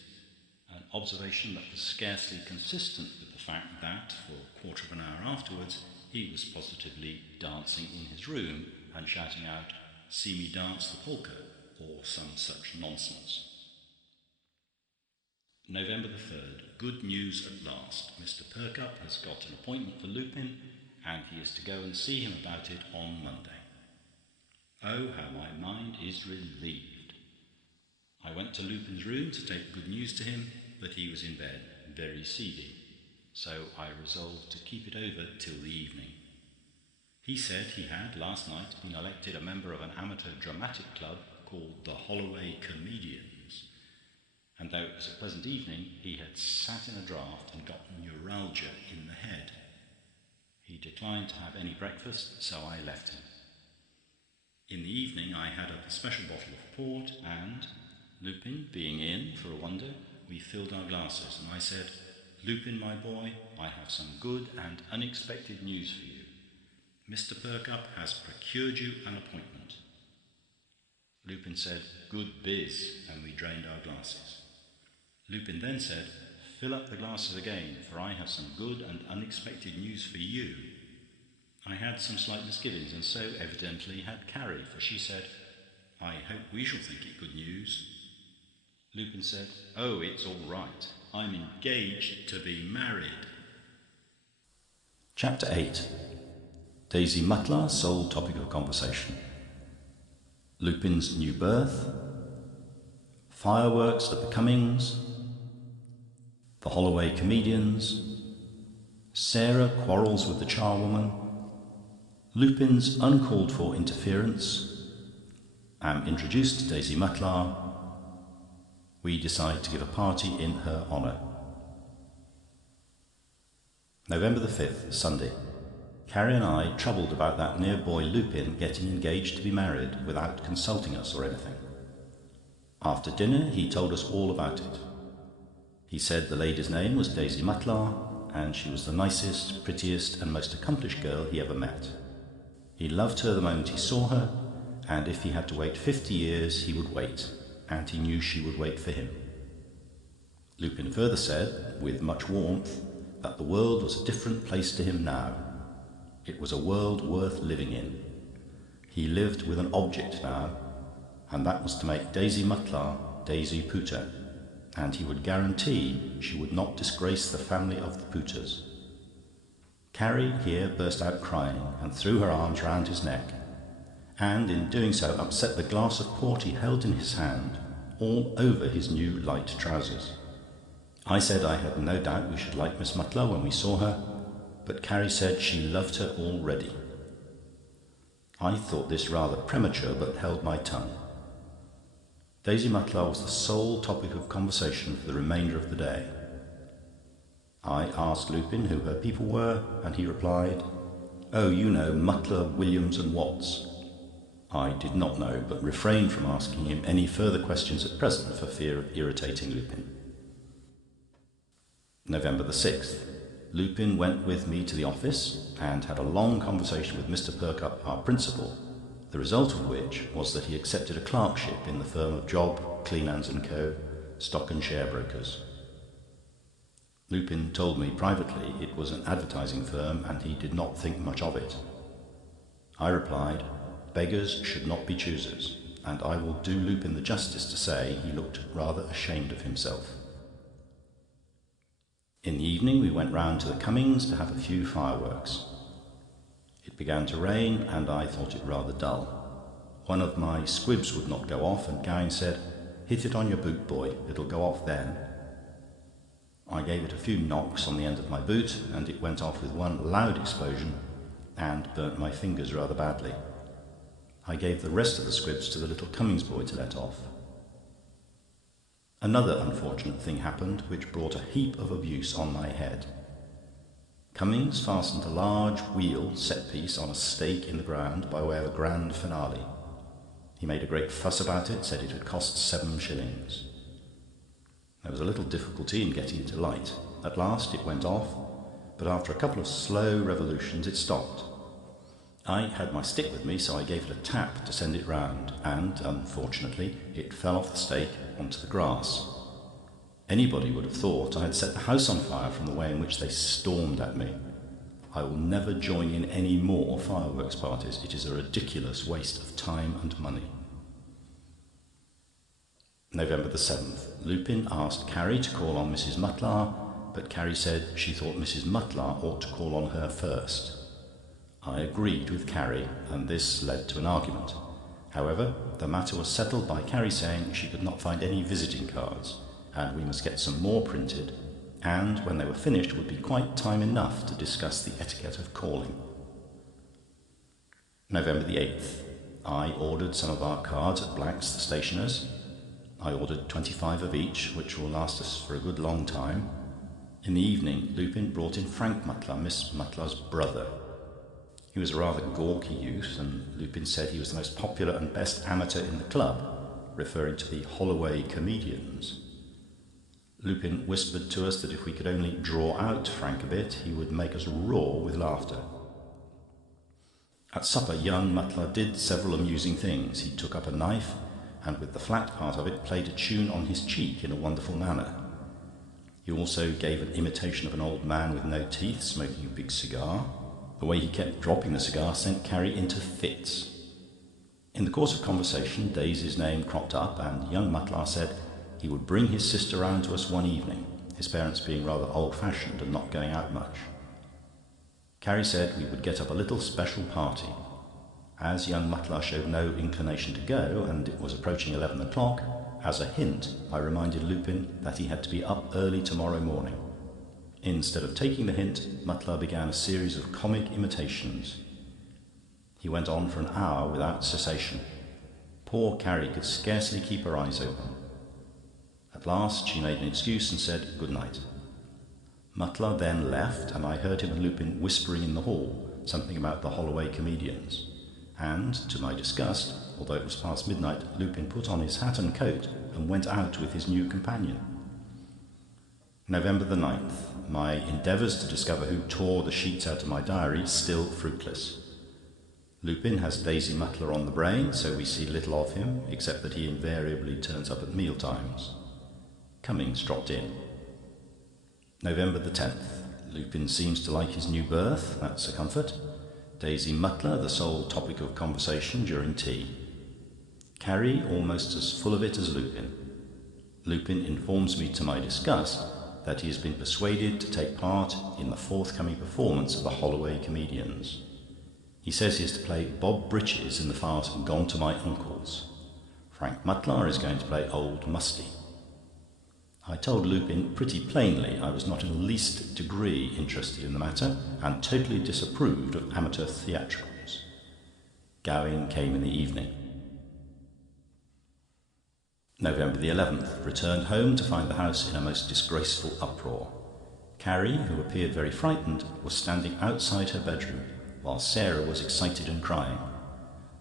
an observation that was scarcely consistent with the fact that, for a quarter of an hour afterwards, he was positively dancing in his room, and shouting out, "See me dance the polka," or some such nonsense. November the 3rd. Good news at last. Mr. Perkup has got an appointment for Lupin, and he is to go and see him about it on Monday. Oh, how my mind is relieved. I went to Lupin's room to take good news to him, but he was in bed, very seedy, so I resolved to keep it over till the evening. He said he had, last night, been elected a member of an amateur dramatic club called the Holloway Comedians, and though it was a pleasant evening, he had sat in a draught and got neuralgia in the head. He declined to have any breakfast, so I left him. In the evening I had a special bottle of port, and, Lupin being in for a wonder, we filled our glasses, and I said, "Lupin, my boy, I have some good and unexpected news for you. Mr. Perkup has procured you an appointment." Lupin said, "Good biz," and we drained our glasses. Lupin then said, "Fill up the glasses again, for I have some good and unexpected news for you." I had some slight misgivings, and so evidently had Carrie, for she said, "I hope we shall think it good news." Lupin said, "Oh, it's all right. I'm engaged to be married." Chapter 8. Daisy Mutlar, sole topic of conversation. Lupin's new birth. Fireworks at the Cummings. The Holloway Comedians. Sarah quarrels with the charwoman. Lupin's uncalled for interference. Am introduced to Daisy Mutlar. We decide to give a party in her honour. November the 5th, Sunday. Carrie and I troubled about that near boy Lupin getting engaged to be married without consulting us or anything. After dinner he told us all about it. He said the lady's name was Daisy Mutlar, and she was the nicest, prettiest and most accomplished girl he ever met. He loved her the moment he saw her, and if he had to wait 50 years he would wait, and he knew she would wait for him. Lupin further said, with much warmth, that the world was a different place to him now. It was a world worth living in. He lived with an object now, and that was to make Daisy Mutlar Daisy Pooter, and he would guarantee she would not disgrace the family of the Pooters. Carrie here burst out crying and threw her arms round his neck, and in doing so upset the glass of port he held in his hand all over his new light trousers. I said I had no doubt we should like Miss Mutlar when we saw her, but Carrie said she loved her already. I thought this rather premature, but held my tongue. Daisy Mutlar was the sole topic of conversation for the remainder of the day. I asked Lupin who her people were, and he replied, "Oh, you know, Mutlar, Williams and Watts." I did not know, but refrained from asking him any further questions at present for fear of irritating Lupin. November the 6th. Lupin went with me to the office and had a long conversation with Mr. Perkup, our principal, the result of which was that he accepted a clerkship in the firm of Job, Cleanands & Co., stock and share brokers. Lupin told me privately it was an advertising firm and he did not think much of it. I replied, beggars should not be choosers, and I will do Lupin the justice to say he looked rather ashamed of himself. In the evening we went round to the Cummings to have a few fireworks. It began to rain, and I thought it rather dull. One of my squibs would not go off, and Gowing said, "Hit it on your boot, boy, it'll go off then." I gave it a few knocks on the end of my boot, and it went off with one loud explosion, and burnt my fingers rather badly. I gave the rest of the squibs to the little Cummings boy to let off. Another unfortunate thing happened, which brought a heap of abuse on my head. Cummings fastened a large wheel set-piece on a stake in the ground by way of a grand finale. He made a great fuss about it, said it had cost 7 shillings. There was a little difficulty in getting it to light. At last it went off, but after a couple of slow revolutions it stopped. I had my stick with me, so I gave it a tap to send it round, and, unfortunately, it fell off the stake onto the grass. Anybody would have thought I had set the house on fire from the way in which they stormed at me. I will never join in any more fireworks parties. It is a ridiculous waste of time and money. November the 7th. Lupin asked Carrie to call on Mrs. Mutlar, but Carrie said she thought Mrs. Mutlar ought to call on her first. I agreed with Carrie, and this led to an argument. However, the matter was settled by Carrie saying she could not find any visiting cards, and we must get some more printed, and when they were finished would be quite time enough to discuss the etiquette of calling. November the 8th. I ordered some of our cards at Black's, the stationer's. I ordered 25 of each, which will last us for a good long time. In the evening, Lupin brought in Frank Mutlar, Miss Mutlar's brother. He was a rather gawky youth, and Lupin said he was the most popular and best amateur in the club, referring to the Holloway comedians. Lupin whispered to us that if we could only draw out Frank a bit, he would make us roar with laughter. At supper, young Mutlar did several amusing things. He took up a knife, and with the flat part of it played a tune on his cheek in a wonderful manner. He also gave an imitation of an old man with no teeth, smoking a big cigar. The way he kept dropping the cigar sent Carrie into fits. In the course of conversation, Daisy's name cropped up, and young Mutlar said he would bring his sister round to us one evening, his parents being rather old-fashioned and not going out much. Carrie said we would get up a little special party. As young Mutlar showed no inclination to go, and it was approaching 11 o'clock, as a hint I reminded Lupin that he had to be up early tomorrow morning. Instead of taking the hint, Mutlar began a series of comic imitations. He went on for an hour without cessation. Poor Carrie could scarcely keep her eyes open. At last she made an excuse and said good night. Mutlar then left, and I heard him and Lupin whispering in the hall something about the Holloway comedians. And, to my disgust, although it was past midnight, Lupin put on his hat and coat and went out with his new companion. November the 9th. My endeavours to discover who tore the sheets out of my diary still fruitless. Lupin has Daisy Mutlar on the brain, so we see little of him, except that he invariably turns up at meal times. Cummings dropped in. November the 10th. Lupin seems to like his new berth, that's a comfort. Daisy Mutlar, the sole topic of conversation during tea. Carrie almost as full of it as Lupin. Lupin informs me to my disgust that he has been persuaded to take part in the forthcoming performance of the Holloway comedians. He says he is to play Bob Britches in the farce Gone to My Uncle's. Frank Mutlar is going to play Old Musty. I told Lupin pretty plainly I was not in the least degree interested in the matter, and totally disapproved of amateur theatricals. Gowing came in the evening. November the 11th. Returned home to find the house in a most disgraceful uproar. Carrie, who appeared very frightened, was standing outside her bedroom, while Sarah was excited and crying.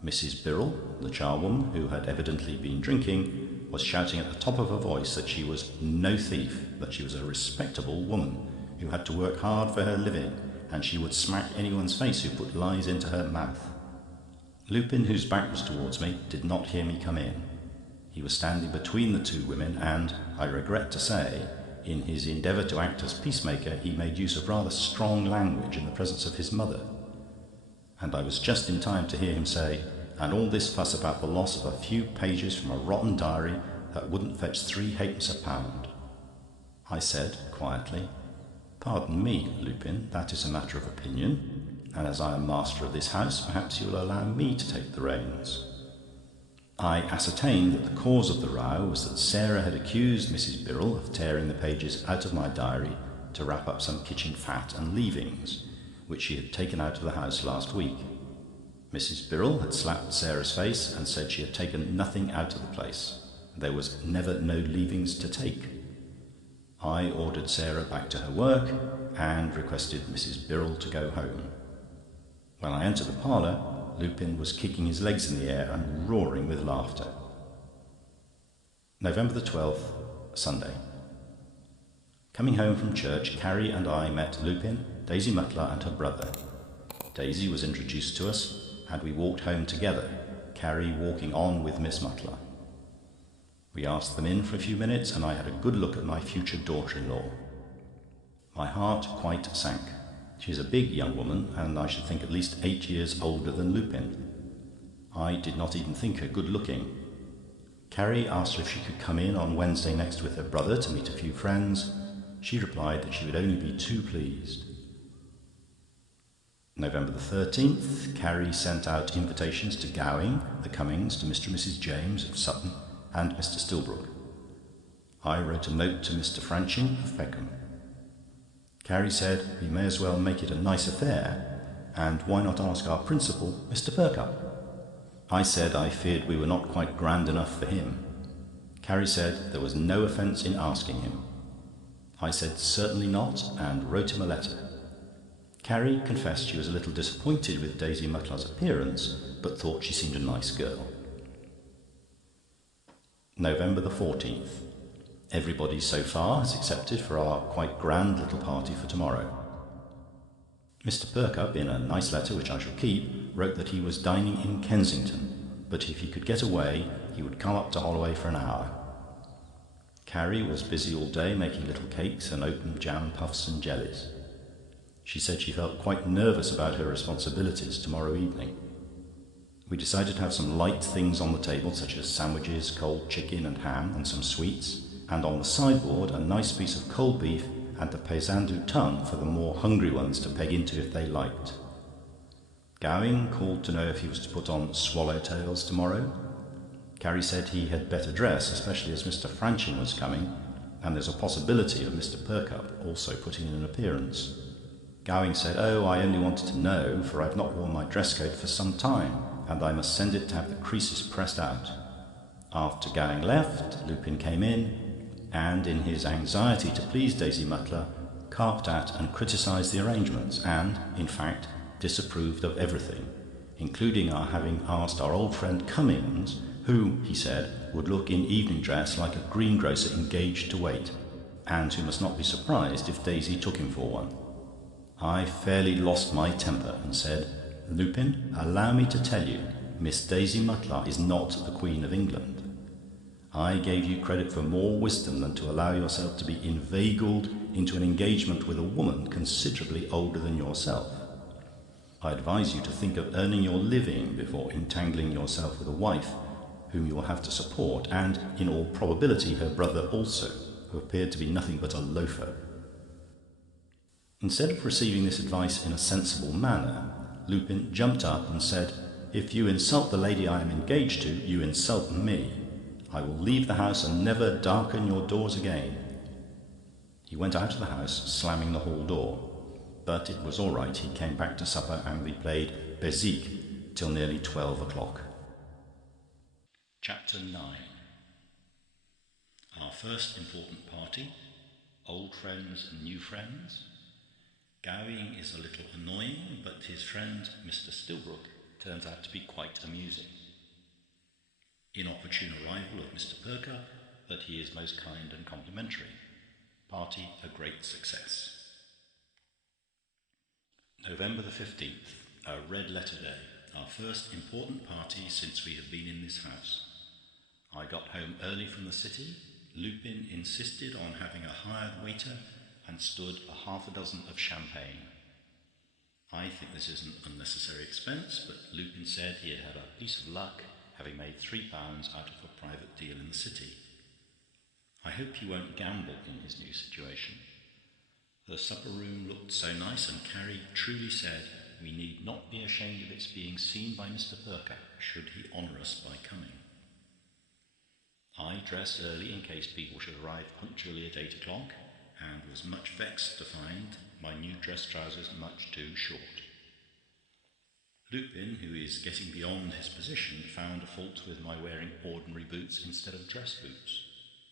Mrs. Birrell, the charwoman, who had evidently been drinking, was shouting at the top of her voice that she was no thief, that she was a respectable woman who had to work hard for her living, and she would smack anyone's face who put lies into her mouth. Lupin, whose back was towards me, did not hear me come in. He was standing between the two women, and, I regret to say, in his endeavour to act as peacemaker, he made use of rather strong language in the presence of his mother. And I was just in time to hear him say, "And all this fuss about the loss of a few pages from a rotten diary that wouldn't fetch 3 halfpence a pound." I said, quietly, "Pardon me, Lupin, that is a matter of opinion, and as I am master of this house, perhaps you will allow me to take the reins." I ascertained that the cause of the row was that Sarah had accused Mrs. Birrell of tearing the pages out of my diary to wrap up some kitchen fat and leavings, which she had taken out of the house last week. Mrs. Birrell had slapped Sarah's face and said she had taken nothing out of the place. There was never no leavings to take. I ordered Sarah back to her work and requested Mrs. Birrell to go home. When I entered the parlour, Lupin was kicking his legs in the air and roaring with laughter. November the 12th, Sunday. Coming home from church, Carrie and I met Lupin, Daisy Mutlar and her brother. Daisy was introduced to us, and we walked home together, Carrie walking on with Miss Mutlar. We asked them in for a few minutes, and I had a good look at my future daughter-in-law. My heart quite sank. She is a big young woman, and I should think at least 8 years older than Lupin. I did not even think her good-looking. Carrie asked her if she could come in on Wednesday next with her brother to meet a few friends. She replied that she would only be too pleased. November the 13th, Carrie sent out invitations to Gowing, the Cummings, to Mr. and Mrs. James of Sutton, and Mr. Stilbrook. I wrote a note to Mr. Franching of Peckham. Carrie said we may as well make it a nice affair, and why not ask our principal, Mr. Perkupp? I said I feared we were not quite grand enough for him. Carrie said there was no offence in asking him. I said certainly not, and wrote him a letter. Carrie confessed she was a little disappointed with Daisy Mutlar's appearance, but thought she seemed a nice girl. November the 14th. Everybody so far has accepted for our quite grand little party for tomorrow. Mr. Perkupp, in a nice letter which I shall keep, wrote that he was dining in Kensington, but if he could get away, he would come up to Holloway for an hour. Carrie was busy all day making little cakes and open jam puffs and jellies. She said she felt quite nervous about her responsibilities tomorrow evening. We decided to have some light things on the table, such as sandwiches, cold chicken and ham, and some sweets, and on the sideboard a nice piece of cold beef and a paysan du tongue for the more hungry ones to peg into if they liked. Gowing called to know if he was to put on swallow-tails tomorrow. Carrie said he had better dress, especially as Mr. Franching was coming, and there's a possibility of Mr. Perkupp also putting in an appearance. Gowing said, "Oh, I only wanted to know, for I've not worn my dress coat for some time, and I must send it to have the creases pressed out." After Gowing left, Lupin came in, and in his anxiety to please Daisy Mutlar, carped at and criticised the arrangements, and, in fact, disapproved of everything, including our having asked our old friend Cummings, who, he said, would look in evening dress like a greengrocer engaged to wait, and who must not be surprised if Daisy took him for one. I fairly lost my temper and said, "Lupin, allow me to tell you, Miss Daisy Mutlar is not the Queen of England. I gave you credit for more wisdom than to allow yourself to be inveigled into an engagement with a woman considerably older than yourself. I advise you to think of earning your living before entangling yourself with a wife whom you will have to support, and, in all probability, her brother also, who appeared to be nothing but a loafer." Instead of receiving this advice in a sensible manner, Lupin jumped up and said, "If you insult the lady I am engaged to, you insult me. I will leave the house and never darken your doors again." He went out of the house, slamming the hall door. But it was all right. He came back to supper, and we played bezique till nearly 12 o'clock. Chapter 9. Our first important party, old friends and new friends. Gowing is a little annoying, but his friend Mr. Stilbrook turns out to be quite amusing. Inopportune arrival of Mr. Perkupp, but he is most kind and complimentary. Party a great success. November the 15th, a red letter day, our first important party since we have been in this house. I got home early from the city. Lupin insisted on having a hired waiter and stood a half a dozen of champagne. I think this is an unnecessary expense, but Lupin said he had had a piece of luck, having made £3 out of a private deal in the city. I hope he won't gamble in his new situation. The supper room looked so nice, and Carrie truly said we need not be ashamed of its being seen by Mr. Perkupp, should he honour us by coming. I dressed early in case people should arrive punctually at 8 o'clock, and was much vexed to find my new dress trousers much too short. Lupin, who is getting beyond his position, found a fault with my wearing ordinary boots instead of dress boots.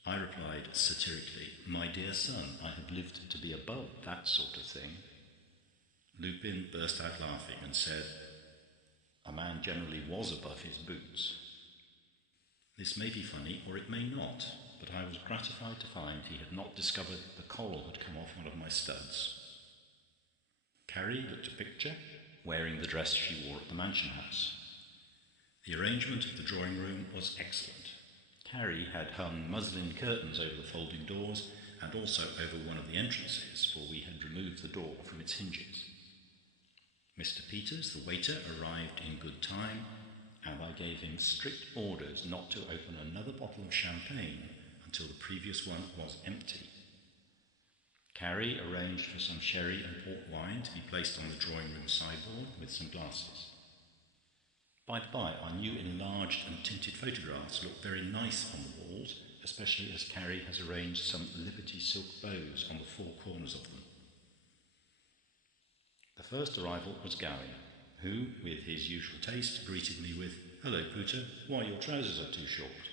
I replied satirically, "My dear son, I have lived to be above that sort of thing." Lupin burst out laughing and said, "A man generally was above his boots." This may be funny, or it may not, but I was gratified to find he had not discovered the coral had come off one of my studs. Carrie looked a picture, wearing the dress she wore at the Mansion House. The arrangement of the drawing room was excellent. Carrie had hung muslin curtains over the folding doors and also over one of the entrances, for we had removed the door from its hinges. Mr. Peters, the waiter, arrived in good time, and I gave him strict orders not to open another bottle of champagne until the previous one was empty. Carrie arranged for some sherry and port wine to be placed on the drawing-room sideboard with some glasses. By the by, our new enlarged and tinted photographs look very nice on the walls, especially as Carrie has arranged some Liberty silk bows on the four corners of them. The first arrival was Gowing, who, with his usual taste, greeted me with, "Hello, Pooter, why your trousers are too short."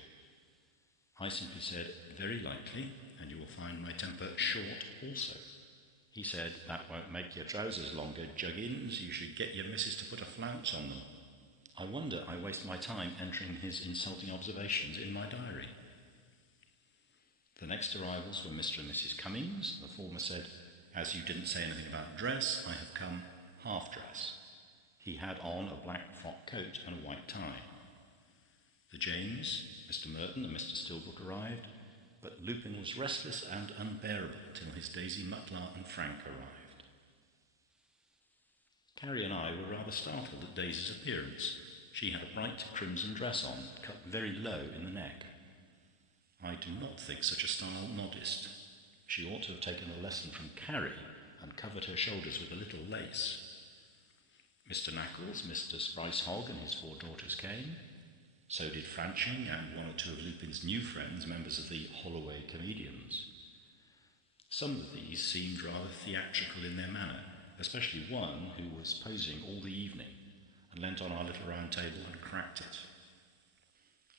I simply said, "Very likely, and you will find my temper short also." He said, "That won't make your trousers longer, Juggins. You should get your missus to put a flounce on them." I wonder I waste my time entering his insulting observations in my diary. The next arrivals were Mr. and Mrs. Cummings. The former said, "As you didn't say anything about dress, I have come half-dress." He had on a black frock coat and a white tie. The James, Mr. Merton and Mr. Stilbrook arrived, but Lupin was restless and unbearable till his Daisy Mutlar and Frank arrived. Carrie and I were rather startled at Daisy's appearance. She had a bright crimson dress on, cut very low in the neck. I do not think such a style modest. She ought to have taken a lesson from Carrie and covered her shoulders with a little lace. Mr. Knackles, Mr. Spryce-Hogg and his four daughters came. So did Franching and one or two of Lupin's new friends, members of the Holloway comedians. Some of these seemed rather theatrical in their manner, especially one who was posing all the evening and leant on our little round table and cracked it.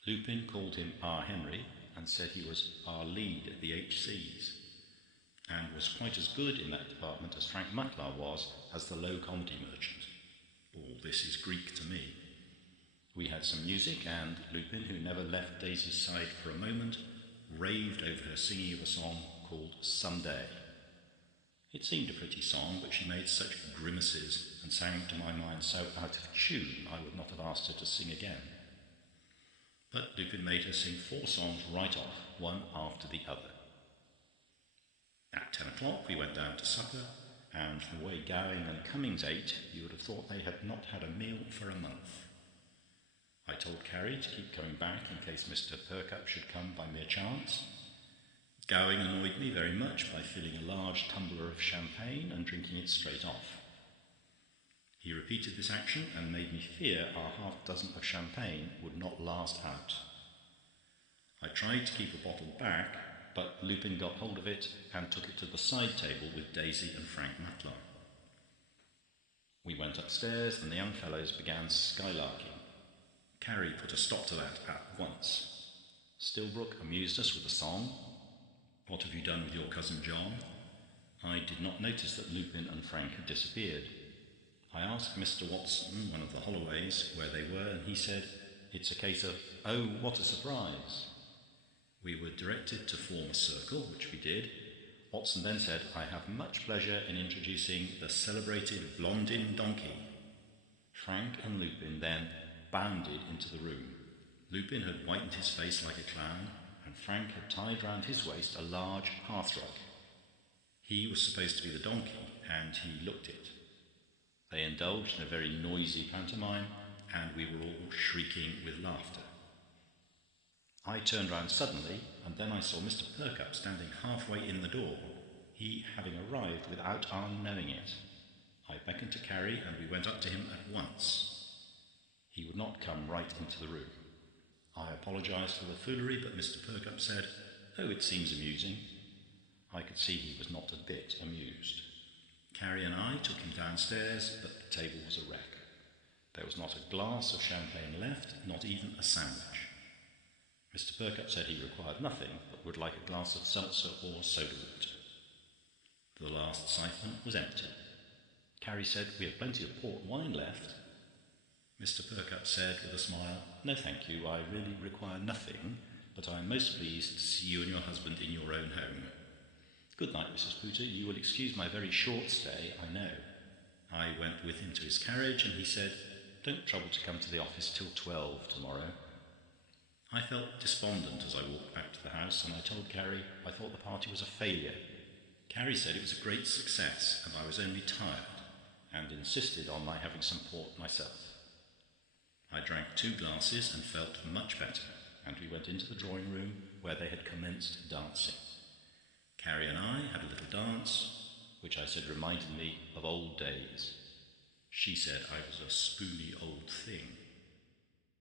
Lupin called him our Henry and said he was our lead at the HCs, and was quite as good in that department as Frank Mutlar was as the low comedy merchant. All this is Greek to me. We had some music, and Lupin, who never left Daisy's side for a moment, raved over her singing of a song called "Someday." It seemed a pretty song, but she made such grimaces and sang to my mind so out of tune I would not have asked her to sing again. But Lupin made her sing 4 songs right off, one after the other. At 10 o'clock we went down to supper, and from the way Gowing and Cummings ate, you would have thought they had not had a meal for a month. I told Carrie to keep coming back in case Mr. Perkup should come by mere chance. Gowing annoyed me very much by filling a large tumbler of champagne and drinking it straight off. He repeated this action and made me fear our half-dozen of champagne would not last out. I tried to keep a bottle back, but Lupin got hold of it and took it to the side table with Daisy and Frank Mutlar. We went upstairs and the young fellows began skylarking. Carrie put a stop to that at once. Stilbrook amused us with a song. "What have you done with your cousin John?" I did not notice that Lupin and Frank had disappeared. I asked Mr. Watson, one of the Holloways, where they were, and he said, "It's a case of, oh, what a surprise." We were directed to form a circle, which we did. Watson then said, "I have much pleasure in introducing the celebrated Blondin Donkey." Frank and Lupin then bounded into the room. Lupin had whitened his face like a clown, and Frank had tied round his waist a large hearthrug. He was supposed to be the donkey, and he looked it. They indulged in a very noisy pantomime, and we were all shrieking with laughter. I turned round suddenly, and then I saw Mr. Perkup standing halfway in the door, he having arrived without our knowing it. I beckoned to Carrie, and we went up to him at once. He would not come right into the room. I apologised for the foolery, but Mr. Perkup said, "Oh, it seems amusing." I could see he was not a bit amused. Carrie and I took him downstairs, but the table was a wreck. There was not a glass of champagne left, not even a sandwich. Mr. Perkup said he required nothing, but would like a glass of seltzer or soda water. The last siphon was empty. Carrie said, "We have plenty of port wine left." Mr. Perkup said with a smile, "No, thank you, I really require nothing, but I am most pleased to see you and your husband in your own home. Good night, Mrs. Pooter. You will excuse my very short stay, I know." I went with him to his carriage, and he said, "Don't trouble to come to the office till 12 tomorrow." I felt despondent as I walked back to the house, and I told Carrie I thought the party was a failure. Carrie said it was a great success, and I was only tired, and insisted on my having some port myself. I drank 2 glasses and felt much better, and we went into the drawing-room where they had commenced dancing. Carrie and I had a little dance, which I said reminded me of old days. She said I was a spoony old